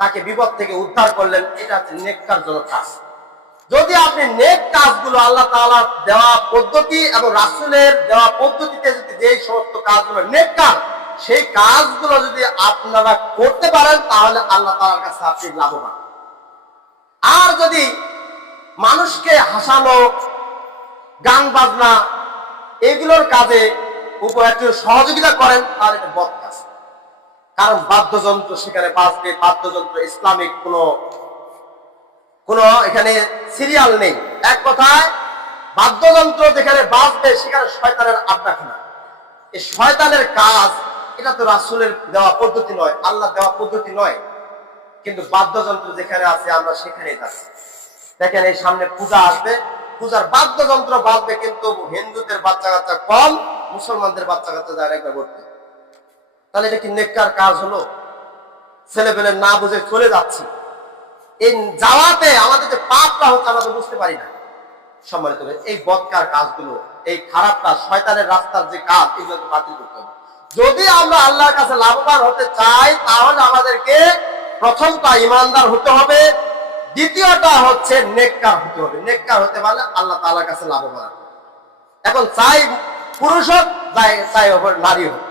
তাকে বিপদ থেকে উদ্ধার করলেন, এটা হচ্ছে নেককার জন্য কাজ। যদি আপনি নেক কাজগুলো আল্লাহ তাআলার দেওয়া পদ্ধতি এবং রাসূলের দেওয়া পদ্ধতিতে যদি যে সমস্ত কাজগুলো নেককার, সেই কাজগুলো যদি আপনারা করতে পারেন, তাহলে আল্লাহ তাআলার কাছে আপনি লাভবান। আর যদি মানুষকে হাসানো, গান বাজনা এগুলোর কাজে একটু সহযোগিতা করেন, তাহলে এটা বদ কাজ। কারণ বাদ্যযন্ত্র সেখানে বাজবে, বাদ্যযন্ত্র ইসলামিক কোনো এখানে সিরিয়াল নেই। এক কথায় বাদ্যযন্ত্র যেখানে বাজবে সেখানে শয়তানের আড্ডাখানা। এই শয়তানের কাজ, এটা তো রাসূলের দেওয়া পদ্ধতি নয়, আল্লাহ দেওয়া পদ্ধতি নয়। কিন্তু বাদ্যযন্ত্র যেখানে আছে আমরা সেখানেই যাচ্ছি। দেখেন এই সামনে পূজা আসবে, পূজার বাদ্যযন্ত্র বাজবে, কিন্তু হিন্দুদের বাচ্চা কাচ্চা কম, মুসলমানদের বাচ্চা কাচ্চা যায় একবার করতে। তাহলে এটা কি নেককার কাজ হলো? ছেলে পেলে না বুঝে চলে যাচ্ছি, এই যাওয়াতে আমাদের যে পাপটা হচ্ছে আমরা তো বুঝতে পারি না। সম্মানিত, এই বদকার কাজগুলো, এই খারাপ কাজ, শয়তানের রাস্তার যে কাজ, এগুলো বাতিল করতে হবে। যদি আমরা আল্লাহর কাছে লাভবান হতে চাই, তাহলে আমাদেরকে প্রথমটা ইমানদার হতে হবে, দ্বিতীয়টা হচ্ছে নেককার হতে হবে। নেককার হতে পারলে আল্লাহ তাআলার কাছে লাভবান। এখন চাই পুরুষ হোক, চাই নারী হোক,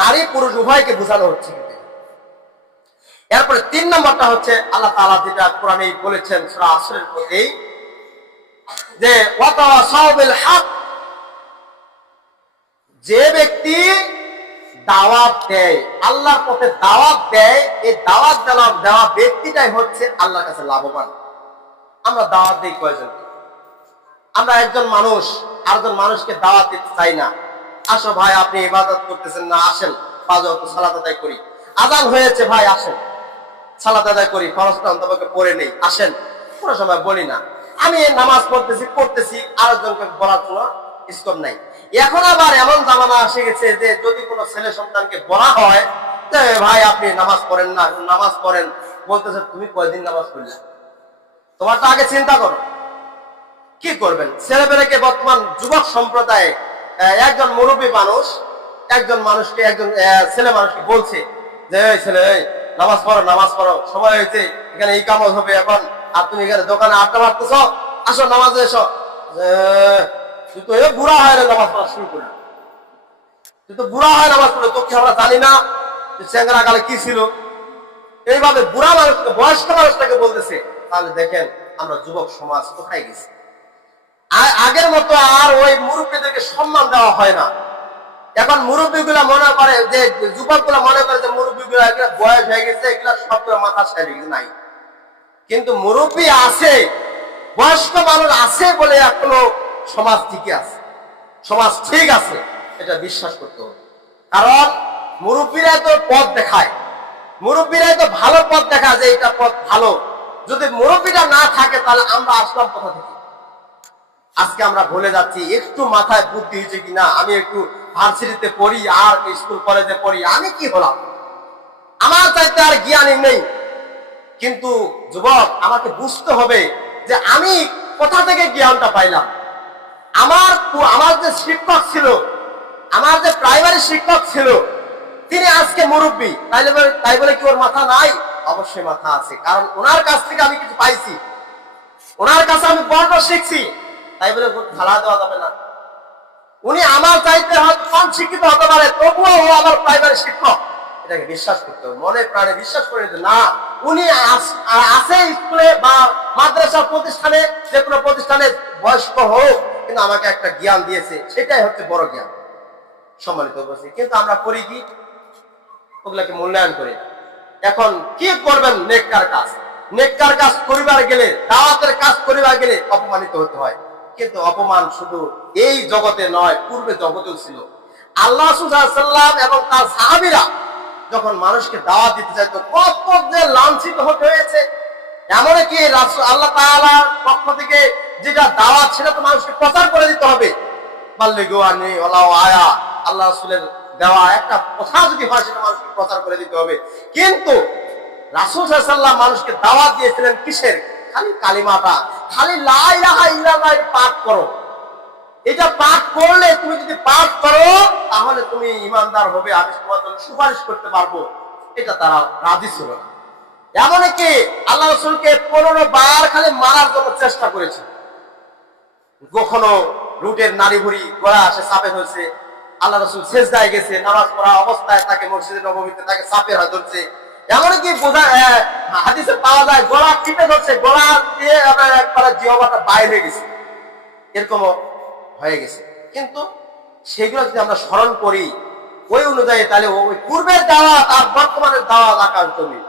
নারী পুরুষ উভয়কে বোঝানো হচ্ছে। এরপরে 3 নম্বরটা হচ্ছে আল্লাহ তাআলা যেটা কোরআনে বলেছেন সূরা আসরের মধ্যে, যে ওয়াতাওয়াসাউ বিল হক, যে ব্যক্তি দাওয়াত দেয়, আল্লাহর পথে দাওয়াত দেয়, এই দাওয়াত দেওয়া ব্যক্তিটাই হচ্ছে আল্লাহর কাছে লাভবান। আমরা দাওয়াত দিই কয়জন? আমরা একজন মানুষ আরেকজন মানুষকে দাওয়াত দিতে চাই না। আসো ভাই, আপনি ইবাদত করতেছেন না, আসেন 5 ওয়াক্ত সালাত আদায় করি। আযান হয়েছে ভাই, আসেন সালাত আদায় করি, ফরজটা অন্তত পড়ে নেই, আসেন। কোনো সময় বলি না। আমি নামাজ পড়তেছি, আরেকজনকে বলার কোনো স্কোপ নাই। এখন আবার এমন জামানা এসে গেছে যে যদি কোনো ছেলে সন্তানকে বলা হয় যে ভাই আপনি নামাজ পড়েন না, নামাজ পড়েন, বলতেছে তুমি কয়দিন নামাজ পড়লে? তোমারটা আগে চিন্তা করো, কি করবেন? ছেলেপেলেকে বর্তমান যুবক সম্প্রদায়ে একজন মুরব্বী মানুষ একজন ছেলে মানুষকে বলছে যে এই ছেলে, এই নামাজ পড়ো, সময় হয়েছে, এখানে এই কাজ হবে এখন, আর তুমি এখানে দোকানে আড্ডা মারতেছ, আসো নামাজে এসো। তুই তো বুড়া হয় না নামাজ পড়া শুরু করে, তুই তো বুড়া হয় নামাজ পড়ে, তোকে আমরা জানি না চেঙ্গরা কালে কি ছিল। এইভাবে বুড়া মানুষকে, বয়স্ক মানুষটাকে বলতেছে। তাহলে দেখেন আমরা যুবক সমাজ কোথায় গেছি। আগের মতো আর ওই মুরব্বীদেরকে সম্মান দেওয়া হয় না। এখন মুরব্বীগুলা মনে করে, যে যুবকগুলা মনে করে যে মুরব্বীগুলা বয়স হয়ে গেছে, এগুলা সবগুলো মাথা সাইড গেছে। নাই, কিন্তু মুরব্বী আছে, বয়স্ক মানুষ আছে বলে এখনো সমাজ ঠিকই আছে, সমাজ ঠিক আছে, এটা বিশ্বাস করতে হবে। কারণ মুরব্বীরাই তো পথ দেখায়, মুরব্বীরাই তো ভালো পথ দেখায় যে এটা পথ ভালো। যদি মুরব্বীটা না থাকে তাহলে আমরা আসলাম কোথা থেকে? আজকে আমরা ভুলে যাচ্ছি। একটু মাথায় বুদ্ধি হয়েছে কিনা, আমি একটু ভার্সিটিতে পড়ি আর স্কুল কলেজে পড়ি, আমি কি হলাম? আমার চাইতে আর জ্ঞানী নেই। কিন্তু যুবক, আমাকে বুঝতে হবে যে আমি কোথা থেকে জ্ঞানটা পাইলাম। আমার যে শিক্ষক ছিল, আমার যে প্রাইমারি শিক্ষক ছিল, তিনি আজকে মুরব্বী, তাই বলে কি ওর মাথা নাই? অবশ্যই মাথা আছে, কারণ ওনার কাছ থেকে আমি কিছু পাইছি, ওনার কাছে আমি বড় শিখছি, তাই বলে ঢালা দেওয়া যাবে না। উনি আমার চাইতে হয়তো কম শিক্ষিত হতে পারে, তবুও ও আমার প্রাইমারি শিক্ষক, এটাকে বিশ্বাস করতে হবে, মনে প্রাণে বিশ্বাস করে নিতে, না উনি আছে স্কুলে বা মাদ্রাসা প্রতিষ্ঠানে, যে কোনো প্রতিষ্ঠানে বয়স্ক হোক, কিন্তু আমাকে একটা জ্ঞান দিয়েছে, সেটাই হচ্ছে বড় জ্ঞান। সম্মানিত উপস্থিতি, কিন্তু আমরা করি কি? ওগুলাকে মূল্যায়ন করি। এখন কি করবেন? নেককার কাজ, নেককার কাজ করিবার গেলে, দাওয়াতের কাজ করিবার গেলে অপমানিত হতে হয়। কিন্তু অপমান শুধু এই জগতে নয়, পূর্বে জগতেও ছিল। আল্লাহ রাসূল সাল্লাল্লাহু আলাইহি ওয়াসাল্লাম এবং তার সাহাবীরা যখন মানুষকে দাওয়াত দিতে চাইত, কত যে লাঞ্ছিত হতে হয়েছে। এমনকি রাসূল আল্লাহ তাআলার পক্ষ থেকে যেটা দাওয়াত, সেটা তো মানুষকে প্রচার করে দিতে হবে। বাল্লিগু আন্নী ওয়ালাউ আয়া, আল্লাহ রাসূলের দেওয়া একটা কথা যদি হয়, সেটা মানুষকে প্রচার করে দিতে হবে। কিন্তু রাসূল সাল্লাল্লাহু আলাইহি ওয়াসাল্লাম মানুষকে দাওয়াত দিয়েছিলেন কিসের? খালি কালিমাটা, খালি লা ইলাহা ইল্লাল্লাহ পাঠ করো। এটা পাঠ করলে, তুমি যদি পাঠ করো, তাহলে তুমি ইমানদার হবে, আমি তোমার জন্য সুপারিশ করতে পারবো। এটা তারা রাজি ছিল না। এমনকি আল্লাহ রাসূলকে 15 বার খালি মারার জন্য চেষ্টা করেছে। কখনো রুটের নারী ভুড়ি গলা আসে চাপে ধরছে, আল্লাহ রাসূল সেজদায় গেছে, নামাজ পড়া অবস্থায় তাকে মসজিদে নববীতে তাকে চাপে ধরছে। এমনকি হাদিসে পাওয়া যায় গলা টিপে ধরছে, গলা দিয়ে একবারে জিহ্বাটা বাইরে গেছে, এরকমও হয়ে গেছে। কিন্তু সেগুলো যদি আমরা স্মরণ করি ওই অনুযায়ী, তাহলে ওই পূর্বের দাওয়াত আর বর্তমানের দাওয়াত আকাশ জমি।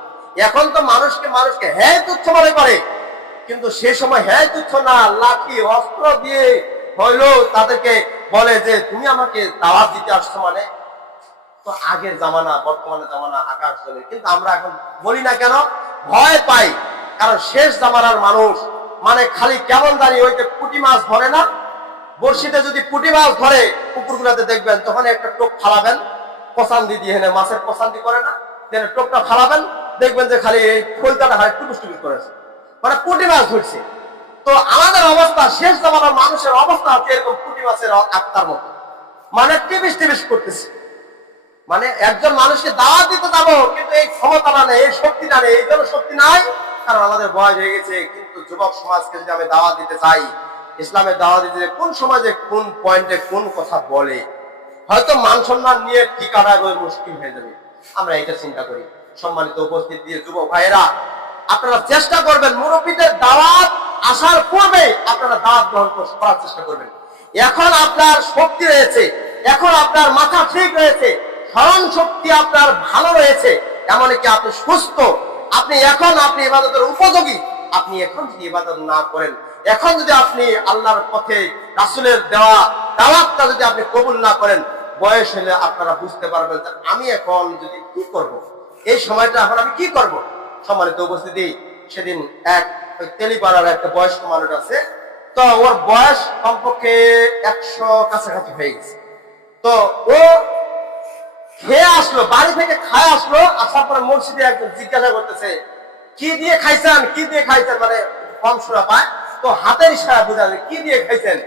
এখন তো মানুষকে হ্যাঁ তুচ্ছ মনে করে, কিন্তু সে সময় হ্যাঁ তুচ্ছ না, লাঠি অস্ত্র দিয়ে হইলো তাদেরকে বলে যে তুমি আমাকে দাওয়াত দিতে আসছো মানে। তো আগের জামানা বর্তমানের জামানা আকাশ জমি। কিন্তু আমরা এখন বলি না কেন? ভয় পাই। কারণ শেষ জামানার মানুষ মানে খালি কেমন জানি, ওই যে পুঁটি মাছ ধরে না, বড়শিতে যদি পুঁটি মাছ ধরে পুকুরগুলোতে দেখবেন, তখন একটা টোপ ফালাবেন, পচান্দি দিয়ে, এনে মাছের পচান্দি করে না, দেন টোপটা ফালাবেন, দেখবেন যে খালি এই খোলটাটা খালি টুকুস টুকুস করেছে, মানে পুঁটি মাছ ধরছে। তো আমাদের অবস্থা, শেষ জামানার মানুষের অবস্থা হচ্ছে এরকম পুঁটি মাছের আত্মার মতো, মানে টিবিস টিবিস করতেছে। মানে একজন মানুষকে দাওয়াত দিতে যাবো, কিন্তু এই ক্ষমতা নেই, এই শক্তিটা নেই, এই জন্য শক্তি নাই, কারণ আমাদের বয়স হয়ে গেছে। কিন্তু যুবক সমাজকে যদি আমি দাওয়াত দিতে চাই, ইসলামের দাওয়াত দিতে, কোন সমাজে কোন পয়েন্টে কোন কথা বলে, হয়তো মান সম্মান নিয়ে ঠিকানা মুশকিল হয়ে যাবে। আমরা এটা চিন্তা করি। সম্মানিত উপস্থিতি, দিয়ে যুবক ভাইয়েরা, আপনারা চেষ্টা করবেন মুরব্বীদের দাওয়াত আসার পূর্বে আপনারা দাওয়াত গ্রহণ করার চেষ্টা করবেন। এখন আপনার শক্তি রয়েছে, এখন আপনার মাথা ঠিক রয়েছে, স্মরণ শক্তি আপনার ভালো রয়েছে, এমনকি আপনি সুস্থ, আপনি ইবাদতের উপযোগী। আপনি এখন যদি ইবাদত না করেন, এখন যদি আপনি আল্লাহর পথে রাসূলের দেওয়া দাওয়াতটা যদি আপনি কবুল না করেন, বয়স হলে আপনারা বুঝতে পারবেন যে আমি এখন যদি কি করব, এই সময়টা এখন আমি কি করব। সম্মানিত উপস্থিতি, সেদিন ওই তেলিপাড়ার একটা বয়স্ক মানুষ আছে, তো ওর বয়স কমপক্ষে 100 কাছাকাছি হয়ে গেছে। তো ও খেয়ে আসলো, বাড়ি থেকে খায় আসলো, আসার পরে মসজিদে একজন জিজ্ঞাসা করতেছে, কি দিয়ে খাইছেন, কি দিয়ে খাইছেন, মানে কম সুরা পায়, তো হাতের ইশারা বোঝা যায় কি দিয়ে খাইছেন।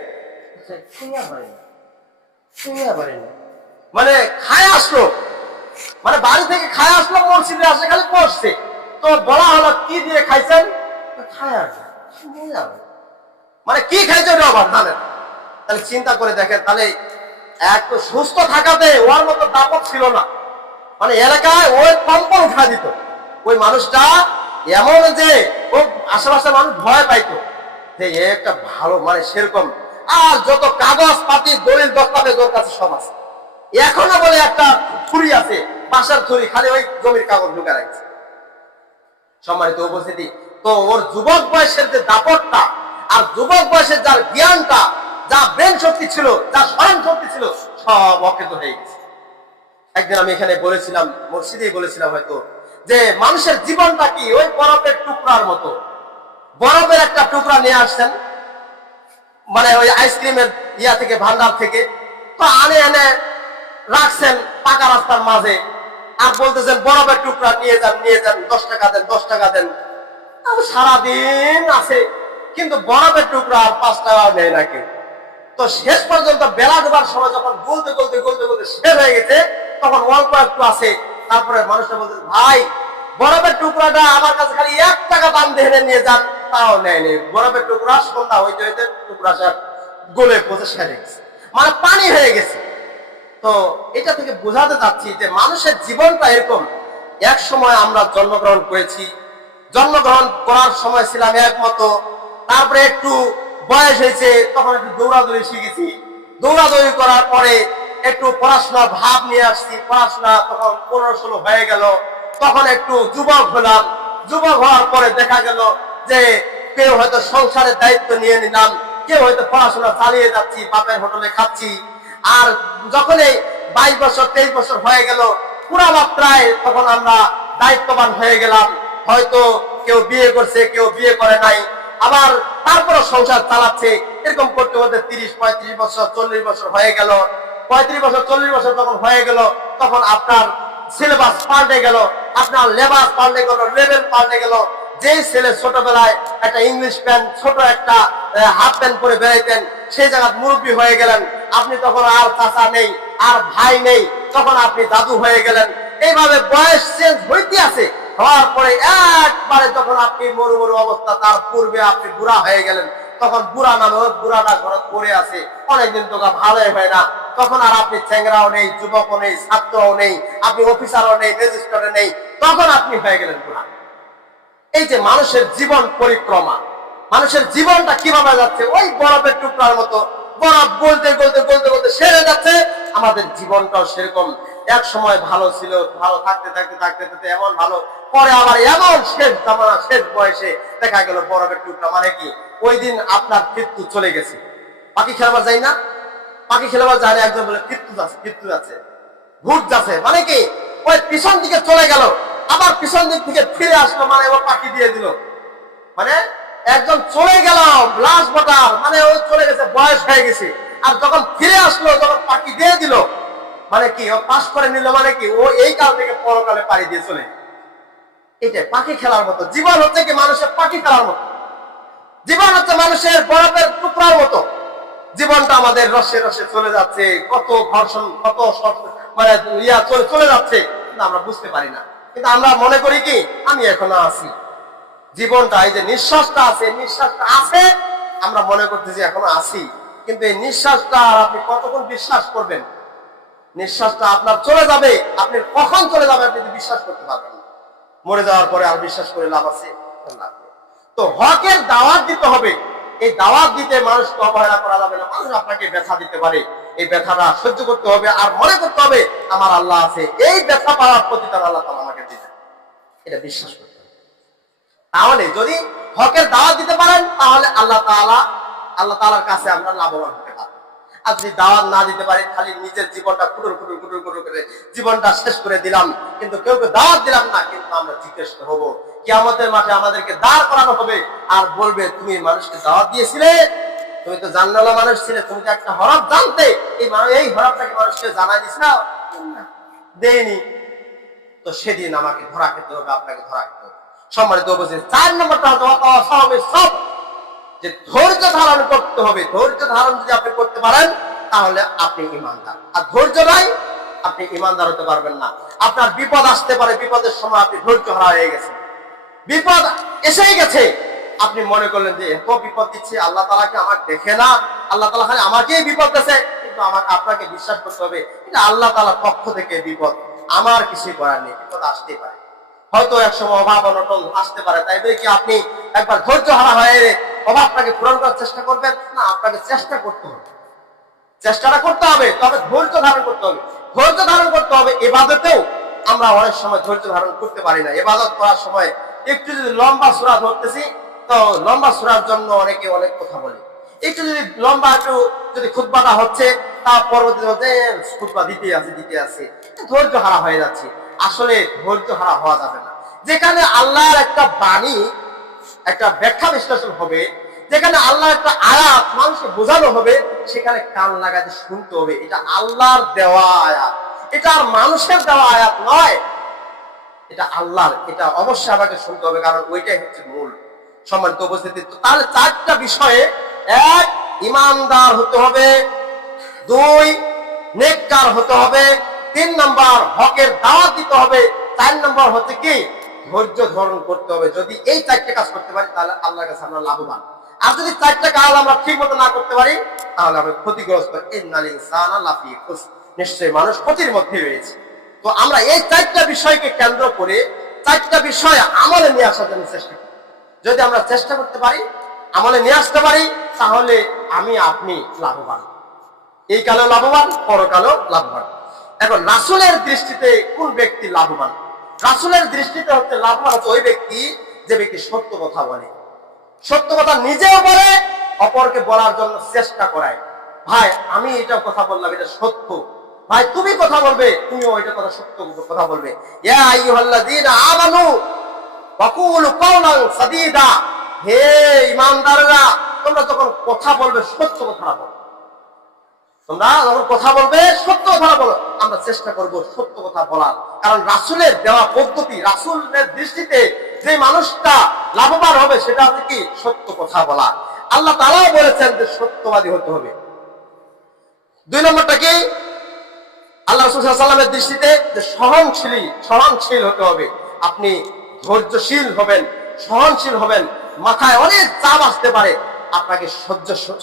মানে খায় আসলো, মানে বাড়ি থেকে খায় আসলো, মসজিদে আসে খালি পড়ছে। তো বলা হলো কি দিয়ে খাইছেন, খায় আসলো, মানে কি খাইছে ওটা আবার জানেন। তাহলে চিন্তা করে দেখেন, তাহলে এক সুস্থ থাকাতে ওর মতো দাপট ছিল না, মানে এলাকায় ওই কম্পন উঠা দিত। ওই মানুষটা এমন যে ও আশেপাশের মানুষ ভয় পাইতো যে একটা ভালো, মানে সেরকম। আর যত কাগজ পাতি দলিল দস্তাবেজ ওর কাছে সব আছে। এখনো বলে একটা ছুরি আছে, বাসার ছুরি, খালি ওই জমির কাগজ ঢুকে রাখছে। সম্মানিত উপস্থিতি, তো ওর যুবক বয়সের যে দাপটটা, আর যুবক বয়সের যার জ্ঞানটা, যা ব্রেন শক্তি ছিল, যা স্মরণ শক্তি ছিল, সব অকেত হয়ে গেছে। একদিন আমি এখানে বলেছিলাম, মসজিদেই বলেছিলাম হয়তো, যে মানুষের জীবনটা কি ওই বরফের টুকরার মতো। বরফের একটা টুকরা নিয়ে আসছেন, মানে ওই আইসক্রিমের ইয়া থেকে, ভান্ডার থেকে, তো এনে রাখছেন পাকা রাস্তার মাঝে, আর বলতেছেন বরফের টুকরা নিয়ে যান, 10 টাকা দেন, 10 টাকা দেন। সারাদিন আছে, কিন্তু বরফের টুকরা আর 5 টাকাও নেয় না কেউ। তো শেষ পর্যন্ত বেলা দেবার সময় যখন গলতে গলতে গলতে গলতে শেষ হয়ে গেছে, তখন অল্প একটু আছে। তারপরে মানুষটা বলতে, ভাই বরফের টুকরাটা আমার কাছে খালি 1 টাকা দাম দিয়ে নিয়ে যান, তাও নেয়নি। বরফের টুকরা সন্ধ্যা হইতে হইতে টুকরা সব গলে পচে সেরে গেছে, মানে পানি হয়ে গেছে। তো এটা থেকে বোঝাতে চাচ্ছি যে মানুষের জীবনটা এরকম। এক সময় আমরা জন্মগ্রহণ করেছি, জন্মগ্রহণ করার সময় ছিলাম একমতো, তারপরে একটু বয়স হয়েছে, তখন একটু দৌড়াদৌড়ি শিখেছি, দৌড়াদৌড়ি করার পরে একটু পড়াশোনার ভাব নিয়ে আসছি, পড়াশোনা তখন 15-16 হয়ে গেল, তখন একটু যুবক হলাম, যুবক হওয়ার পরে দেখা গেল যে কেউ হয়তো সংসারের দায়িত্ব নিয়ে নিলাম, কেউ হয়তো পড়াশোনা চালিয়ে যাচ্ছি, বাপের হোটেলে খাচ্ছি। আর যখন এই 22 বছর 23 বছর হয়ে গেল পুরা মাত্রায়, তখন আমরা দায়িত্ববান হয়ে গেলাম। হয়তো কেউ বিয়ে করছে, কেউ বিয়ে করে নাই, আবার তারপরে সংসার চালাচ্ছে। এরকম করতে করতে 30-35 বছর 40 বছর হয়ে গেল। 35 বছর 40 বছর যখন হয়ে গেল, তখন আপনার সিলেবাস পাল্টে গেল, আপনার লেবাস পাল্টে গেল, লেভেল পাল্টে গেল। যেই ছেলে ছোটবেলায় একটা ইংলিশ প্যান্ট, ছোট একটা হাফ প্যান্ট পরে বেড়াইতেন, সেই জায়গায় মুরব্বী হয়ে গেলেন। আপনি তখন আর চাচা নেই, আর ভাই নেই, তখন আপনি দাদু হয়ে গেলেন। এইভাবে বয়স চেঞ্জ হইতে আছে, হওয়ার পরে একবারে যখন আপনি মরু মরু অবস্থা, তার পূর্বে আপনি বুড়া হয়ে গেলেন। তখন বুড়া নামে বুড়াটা ঘরে পড়ে আছে, অনেকদিন তো ভালোই হয় না। তখন আর আপনি চ্যাংরাও নেই, যুবকও নেই, ছাত্রও নেই, আপনি অফিসারও নেই, রেজিস্ট্রারে নেই, তখন আপনি হয়ে গেলেন বুড়া। এই যে মানুষের জীবন পরিক্রমা, মানুষের জীবনটা কিভাবে যাচ্ছে, ওই বরফের টুকরার মতো, বরফ গলতে গলতে গলতে গলতে সেরে যাচ্ছে। আমাদের জীবনটাও সেরকম। এক সময় ভালো ছিল, ভালো থাকতে থাকতে থাকতে থাকতে এমন ভালো, পরে আবার এমন শেষ জামানা, শেষ বয়সে দেখা গেল বরফের টুকরা। মানে কি, ওই দিন আপনার মৃত্যু চলে গেছে। পাখি খেলাবার যাই না, পাখি খেলাবার যায় না, একজন বলে মৃত্যু যাচ্ছে, মৃত্যু যাচ্ছে, ভূত যাচ্ছে। মানে কি, ওই পিছন দিকে চলে গেল, আবার পিছন দিক থেকে ফিরে আসলো, মানে ও পাখি দিয়ে দিল। মানে একজন চলে গেল লাশ বটার, মানে ও চলে গেছে, বয়স হয়ে গেছে। আর যখন ফিরে আসলো, যখন পাখি দিয়ে দিল, মানে কি ও পাস করে নিল। মানে কি, ও এই কাল থেকে পরকালে পাড়ি দিয়ে চলে। এটা পাখি খেলার মতো জীবন হচ্ছে কি, মানুষের পাখি খেলার মতো জীবন হচ্ছে, মানুষের বরফের টুকরার মতো জীবনটা আমাদের রসে রসে চলে যাচ্ছে। কত ঘর্ষণ, কত মানে ইয়া চলে যাচ্ছে, কিন্তু আমরা বুঝতে পারি না। কিন্তু আমরা মনে করি কি, আমি এখনো আছি। জীবনটা, এই যে নিঃশ্বাসটা আছে, নিঃশ্বাসটা আছে, আমরা মনে করতেছি এখনো আছি। কিন্তু এই নিঃশ্বাসটা আপনি কতক্ষণ বিশ্বাস করবেন? নিঃশ্বাসটা আপনার চলে যাবে, আপনি কখন চলে যাবে আপনি বিশ্বাস করতে পারবেন না। মরে যাওয়ার পরে আর বিশ্বাস করে লাভ আছে? তো হকের দাওয়াত দিতে হবে। এই দাওয়াত দিতে মানুষকে অবহেলা করা যাবে না। মানুষ আপনাকে ব্যথা দিতে পারে, এই ব্যথাটা সহ্য করতে হবে, আর মনে করতে হবে আমার আল্লাহ আছে, এই ব্যথা পাওয়ার প্রতিদান আল্লাহ তাআলা আমাকে দিবেন, এটা বিশ্বাস করতে হবে। তাহলে যদি হকের দাওয়াত দিতে পারেন, তাহলে আল্লাহ তাআলার কাছে আমরা লাভবান হতে পারবো। আর যদি দাওয়াত না দিতে পারি, খালি নিজের জীবনটা কুটুর কুটুর কুটুর কুটুর করে জীবনটা শেষ করে দিলাম, কিন্তু কেউ দাওয়াত দিলাম না, কিন্তু আমরা জিজ্ঞেস হবো কিয়ামতের মাঠে, আমাদেরকে দাঁড় করানো হবে, আর বলবে তুমি মানুষকে দাওয়াত দিয়েছিলে, তুমি তো জানলা মানুষ ছিলে, তুমি তো একটা হরফ জানতে, এই হরফটাকে মানুষকে জানাই দিস না, দেয়নি। তো সেদিন আমাকে ধরা খেতে হবে, আপনাকে ধরা খেতে হবে। সম্মানিত উপস্থিতি, 4 নম্বরটা হচ্ছে সব, যে ধৈর্য ধারণ করতে হবে। ধৈর্য ধারণ যদি আপনি করতে পারেন, তাহলে আপনি ঈমানদার। আর ধৈর্য নাই, আপনি ঈমানদার হতে পারবেন না। আপনার বিপদ আসতে পারে, বিপদের সময় আপনি ধৈর্য হারা হয়ে গেছেন, বিপদ এসেই গেছে, আপনি মনে করলেন যে এত বিপদ দিচ্ছে, আল্লাহ তাআলাকে আমার দেখে না, আল্লাহ তাআলা খালি আমাকেই বিপদ দিয়েছে। কিন্তু আপনাকে বিশ্বাস করতে হবে, এটা আল্লাহ তাআলার পক্ষ থেকে বিপদ, আমার কিছুই করার নেই। বিপদ আসতেই পারে, হয়তো একসময় অভাব অনটন আসতে পারে। তাই বলে কি আপনি একবার ধৈর্য হারা হয়ে অভাবটাকে পূরণ করার চেষ্টা করবেন না? আপনাকে চেষ্টা করতে হবে, চেষ্টাটা করতে হবে, তবে ধৈর্য ধারণ করতে হবে। ধৈর্য ধারণ করতে হবে ইবাদতেও। আমরা অনেক সময় ধৈর্য ধারণ করতে পারি না। ইবাদত করার সময় একটু যদি লম্বা সূরা ধরতেছি, তো লম্বা সূরার জন্য অনেকে অনেক কথা বলে। একটু যদি লম্বা, একটু যদি খুতবাটা হচ্ছে, তা পরবর্তীতে খুতবা দিতে আছে, ধৈর্য হারা হয়ে যাচ্ছে। আসলে ধৈর্য হারা হওয়া যাবে না। যেখানে আল্লাহর একটা বাণী, একটা ব্যাখ্যা বিশ্লেষণ হবে, যেখানে আল্লাহর একটা আয়াত মানুষকে বোঝানো হবে, সেখানে কান লাগাতে শুনতে হবে। এটা আল্লাহর দেওয়া আয়াত, এটা আর মানুষের দেওয়া আয়াত নয়, এটা আল্লাহর। এটা অবশ্যই আমাকে শুনতে হবে, কারণ ওইটাই হচ্ছে মূল। সম্মানিত উপস্থিতি, তাহলে 4টা বিষয়ে: 1, ঈমানদার হতে হবে; 2, নেককার হতে হবে; 3 নম্বর, হকের দাওয়াত দিতে হবে; 4 নম্বর হচ্ছে কি, ধৈর্য ধারণ করতে হবে। যদি এই 4টে কাজ করতে পারি, তাহলে আল্লাহর কাছে আমরা লাভবান। আর যদি 4টে কাজ আমরা ঠিক মতো না করতে পারি, তাহলে আমরা ক্ষতিগ্রস্ত। ইন্নাল ইনসানা লাফি খুসর। নিশ্চয়ই মানুষ ক্ষতির মধ্যে রয়েছে। তো আমরা এই চারটা বিষয়কে কেন্দ্র করে চারটা বিষয় আমলে নিয়ে আসার জন্য চেষ্টা করি। যদি আমরা চেষ্টা করতে পারি, আমলে নিয়ে আসতে পারি, তাহলে আমি আপনি লাভবান, এই কালেও লাভবান, পরকালেও লাভবান। এখন রাসূলের দৃষ্টিতে কোন ব্যক্তি লাভবান? রাসূলের দৃষ্টিতে হচ্ছে লাভবান হচ্ছে ওই ব্যক্তি যে ব্যক্তি সত্য কথা বলে, সত্য কথা নিজেও বলে, অপরকে বলার জন্য চেষ্টা করায়। ভাই আমি এটা কথা বললাম, এটা সত্য, ভাই তুমি কথা বলবে, তুমিও ওইটা কথা সত্য কথা বলবে। ইয়া আইয়ুহাল্লাযীনা আমানু ওয়াকুলু কাওলান সাদীদা, হে ঈমানদাররা, তোমরা যখন কথা বলবে সত্য কথা বলো, তোমরা যখন কথা বলবে সত্য কথা বলো। আমরা চেষ্টা করব সত্য কথা বলার, কারণ রাসূলের দেওয়া পদ্ধতি, রাসূলের দৃষ্টিতে যে মানুষটা লাভবান হবে সেটা হচ্ছে কি সত্য কথা বলা। আল্লাহ তাআলাও বলেছেন যে সত্যবাদী হতে হবে। 2 নম্বরটা কি? আল্লাহ রাসূল সাল্লাল্লাহু আলাইহি ওয়াসাল্লামের দৃষ্টিতে যে সহনশীল হতে হবে। আপনি ধৈর্যশীল হবেন, সহনশীল হবেন। মাথায় অনেক চাপ আসতে পারে, আপনাকে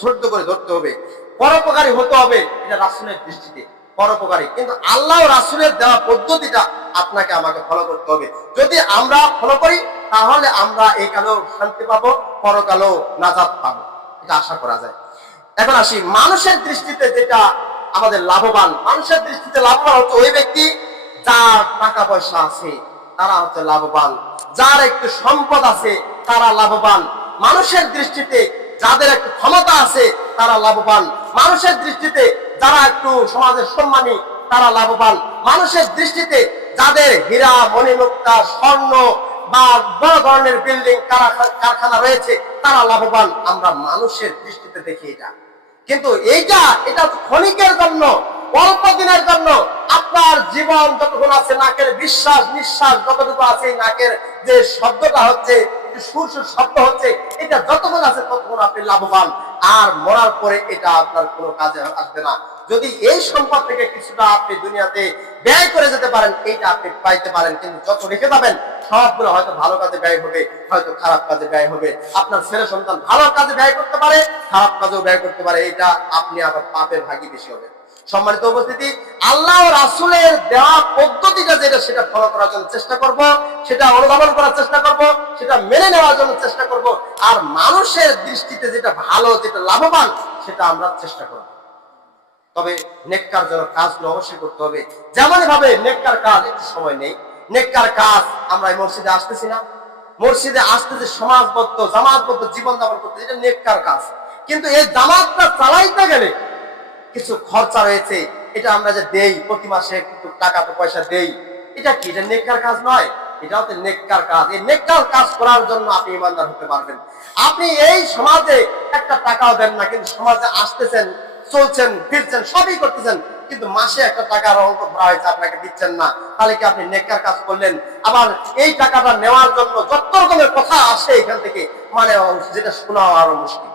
সহ্য করে ধরতে হবে। পরোপকারী হতে হবে, এটা রাসূলের দৃষ্টিতে পরোপকারী। কিন্তু আল্লাহ রাসূলের দেওয়া পদ্ধতিটা আপনাকে আমাকে ফলো করতে হবে। যদি আমরা ফলো করি তাহলে আমরা এই কালেও শান্তি পাবো, পরকালেও নাজাত পাবো, এটা আশা করা যায়। এখন আসি মানুষের দৃষ্টিতে যেটা আমাদের লাভবান। মানুষের দৃষ্টিতে লাভবান হচ্ছে ওই ব্যক্তি যার টাকা পয়সা আছে, তারা হচ্ছে লাভবান। যার একটু সম্পদ আছে তারা লাভবান। মানুষের দৃষ্টিতে যাদের একটু ক্ষমতা আছে তারা লাভবান। মানুষের দৃষ্টিতে যারা একটু সমাজের সম্মানী তারা লাভবান। মানুষের দৃষ্টিতে যাদের হীরা মণিমুক্তা স্বর্ণ বা বড় ধরনের বিল্ডিং কারখানা রয়েছে তারা লাভবান। আমরা মানুষের দৃষ্টিতে দেখি এটা, কিন্তু এটা ক্ষণিকের জন্য, অল্প দিনের জন্য। আপনার জীবন যতক্ষণ আছে, নাকের বিশ্বাস নিঃশ্বাস যতটুকু আছে, নাকের যে শব্দটা হচ্ছে, সুর শব্দ হচ্ছে, এটা যতক্ষণ আছে ততক্ষণ আপনি লাভবান। আর মরার পরে এটা আপনার কোনো কাজে আসবে না। যদি এই সম্পদ থেকে কিছুটা আপনি দুনিয়াতে ব্যয় করে যেতে পারেন, এইটা আপনি পাইতে পারেন। কিন্তু যত রেখে যাবেন সবগুলো হয়তো ভালো কাজে ব্যয় হবে, হয়তো খারাপ কাজে ব্যয় হবে। আপনার ছেলে সন্তান ভালো কাজে ব্যয় করতে পারে, খারাপ কাজেও ব্যয় করতে পারে। এটা আপনি আবার পাপের ভাগী বেশি হবে। সম্মানিত উপস্থিতি, আল্লাহ ও রাসূলের দেওয়া পদ্ধতিটা যেটা, সেটা ফলো করার জন্য চেষ্টা করব, সেটা অনুধাবন করার চেষ্টা করব, সেটা মেনে নেওয়ার জন্য চেষ্টা করব। আর মানুষের দৃষ্টিতে যেটা ভালো, যেটা লাভবান, সেটা আমরা চেষ্টা করব। তবে নেককার জন্য কাজগুলো অবশ্যই করতে হবে। যেমন ভাবে নেককার কাজ, একটু সময় নেই, নেককার কাজ আমরা এই মসজিদে আসতেছি না, মসজিদে আসতে যে সমাজবদ্ধ জামাতবদ্ধ জীবন যাপন করতে, এটা নেককার কাজ। কিন্তু এই জামাতটা চালাইতে গেলে কিছু খরচা রয়েছে, এটা আমরা যে দেই প্রতি মাসে একটু টাকা পয়সা দেই, এটা কি? এটা নেককার কাজ নয়? এটা হচ্ছে নেককার কাজ। এই নেককার কাজ করার জন্য আপনি ইমানদার হতে পারবেন। আপনি এই সমাজে একটা টাকাও দেন না, কিন্তু সমাজে আসতেছেন, চলছেন, ফিরছেন, সবই করতেছেন, কিন্তু মাসে একটা টাকার অঙ্ক ধরা হয়েছে, আপনাকে দিচ্ছেন না, তাহলে কি আপনি নেককার কাজ করলেন? আবার এই টাকাটা নেওয়ার জন্য যত রকমের কথা আসে এখান থেকে, মানে যেটা শোনা আরো মুশকিল।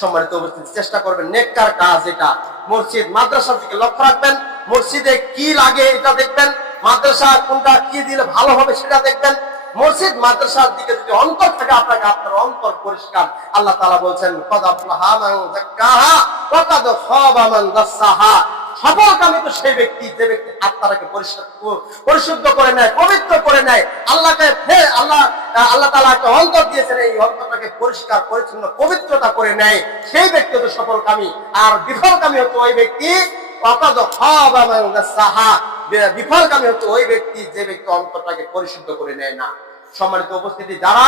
সম্মানিত উপস্থিতি, চেষ্টা করবেন নেককার কাজ এটা। মসজিদ মাদ্রাসার দিকে লক্ষ্য রাখবেন, মসজিদে কি লাগে এটা দেখবেন, মাদ্রাসা কোনটা কি দিলে ভালো হবে সেটা দেখবেন। মসজিদ মাদ্রাসার দিকে যদি অন্তর থাকে আপনাকে, আপনার অন্তর পরিষ্কার। আল্লাহ তাআলা বলছেন, কদ আফলাহা মান যাক্কাহা ওয়া কদ খাবা মান দাসসাহা। সফলকামী তো সেই ব্যক্তি যে ব্যক্তি আত্মাটাকে পরিশুদ্ধ করে নেয়, পবিত্র করে নেয়। আল্লাহ তাআলা একটা অন্তর দিয়েছেন, এই অন্তরটাকে পরিষ্কার পরিচ্ছন্ন পবিত্রতা করে নেয়, সেই ব্যক্তি তো সফলকামী। আর বিফলকামী হচ্ছে ওই ব্যক্তি, ওয়াকাদ খাবা মান দাসসাহা। বিফলকামী হচ্ছে ওই ব্যক্তি যে ব্যক্তি অন্তরটাকে পরিশুদ্ধ করে নেয় না। সম্মানিত উপস্থিতি, যারা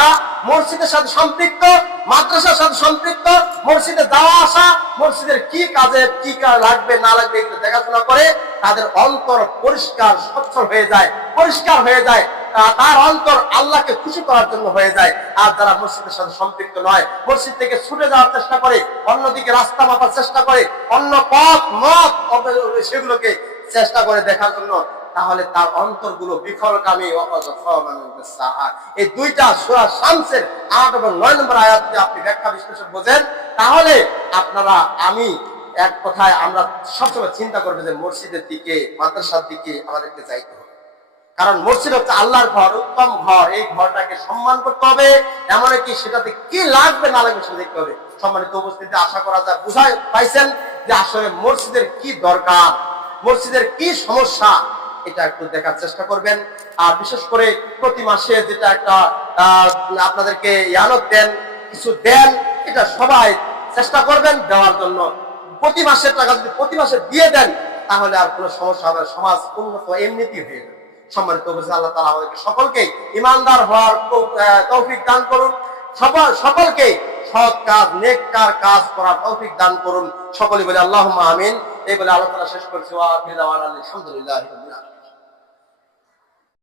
মসজিদের সাথে সম্পৃক্ত, মাদ্রাসার সাথে সম্পৃক্ত, মসজিদে যাওয়া আসা, মসজিদের কি কাজে কি লাগবে না লাগবে এগুলো দেখাশোনা করে, তাদের অন্তর পরিষ্কার স্বচ্ছল হয়ে যায়, পরিষ্কার হয়ে যায়, তার অন্তর আল্লাহকে খুশি করার জন্য হয়ে যায়। আর যারা মসজিদের সাথে সম্পৃক্ত নয়, মসজিদ থেকে ছুটে যাওয়ার চেষ্টা করে, অন্যদিকে রাস্তা মাপার চেষ্টা করে, অন্য পথ মত সেগুলোকে চেষ্টা করে দেখার জন্য, তাহলে তার অন্তরগুলো বিফলকামী। এই দুইটা সূরা শামসের 8 এবং 9 নম্বর আয়াতকে আপনি ব্যাখ্যা বিশ্লেষণ বোঝেন, তাহলে আপনারা, আমি এক কথায় আমরা সবসময় চিন্তা করবো যে মসজিদের দিকে, মাদ্রাসার দিকে আমাদেরকে যাইতে হবে। কারণ মসজিদ হচ্ছে আল্লাহর ঘর, উত্তম ঘর। এই ঘরটাকে সম্মান করতে হবে, এমনকি সেটাতে কি লাগবে না লাগবে সেটা দেখতে হবে। সম্মানিত উপস্থিতি, আশা করা যায় বুঝাই পাইছেন যে আসলে মসজিদের কি দরকার। মসজিদের কি সমস্যা এটা একটু দেখার চেষ্টা করবেন। আর বিশেষ করে প্রতি মাসে যেটা একটা আপনাদেরকে ইয়ানত দেন, কিছু দেন, এটা সবাই চেষ্টা করবেন দেওয়ার জন্য। প্রতি মাসের টাকা যদি প্রতি মাসে দিয়ে দেন তাহলে আর কোনো সমস্যা হবে না, সমাজ উন্নত এমনিতেই হয়ে যাবে। সম্মানিত উপস্থিতি, আল্লাহ তাআলা আমাদেরকে সকলকে ঈমানদার হওয়ার তৌফিক দান করুন, সকলকে সৎ কাজ নেককার কাজ করার তৌফিক দান করুন। সকলে বলে আল্লাহুম্মা আমিন। এই বলে আল্লাহ তাআলা শেষ করছি। ওয়া আখিরু দাওয়ানা আলহামদুলিল্লাহি রাব্বিল আলামিন।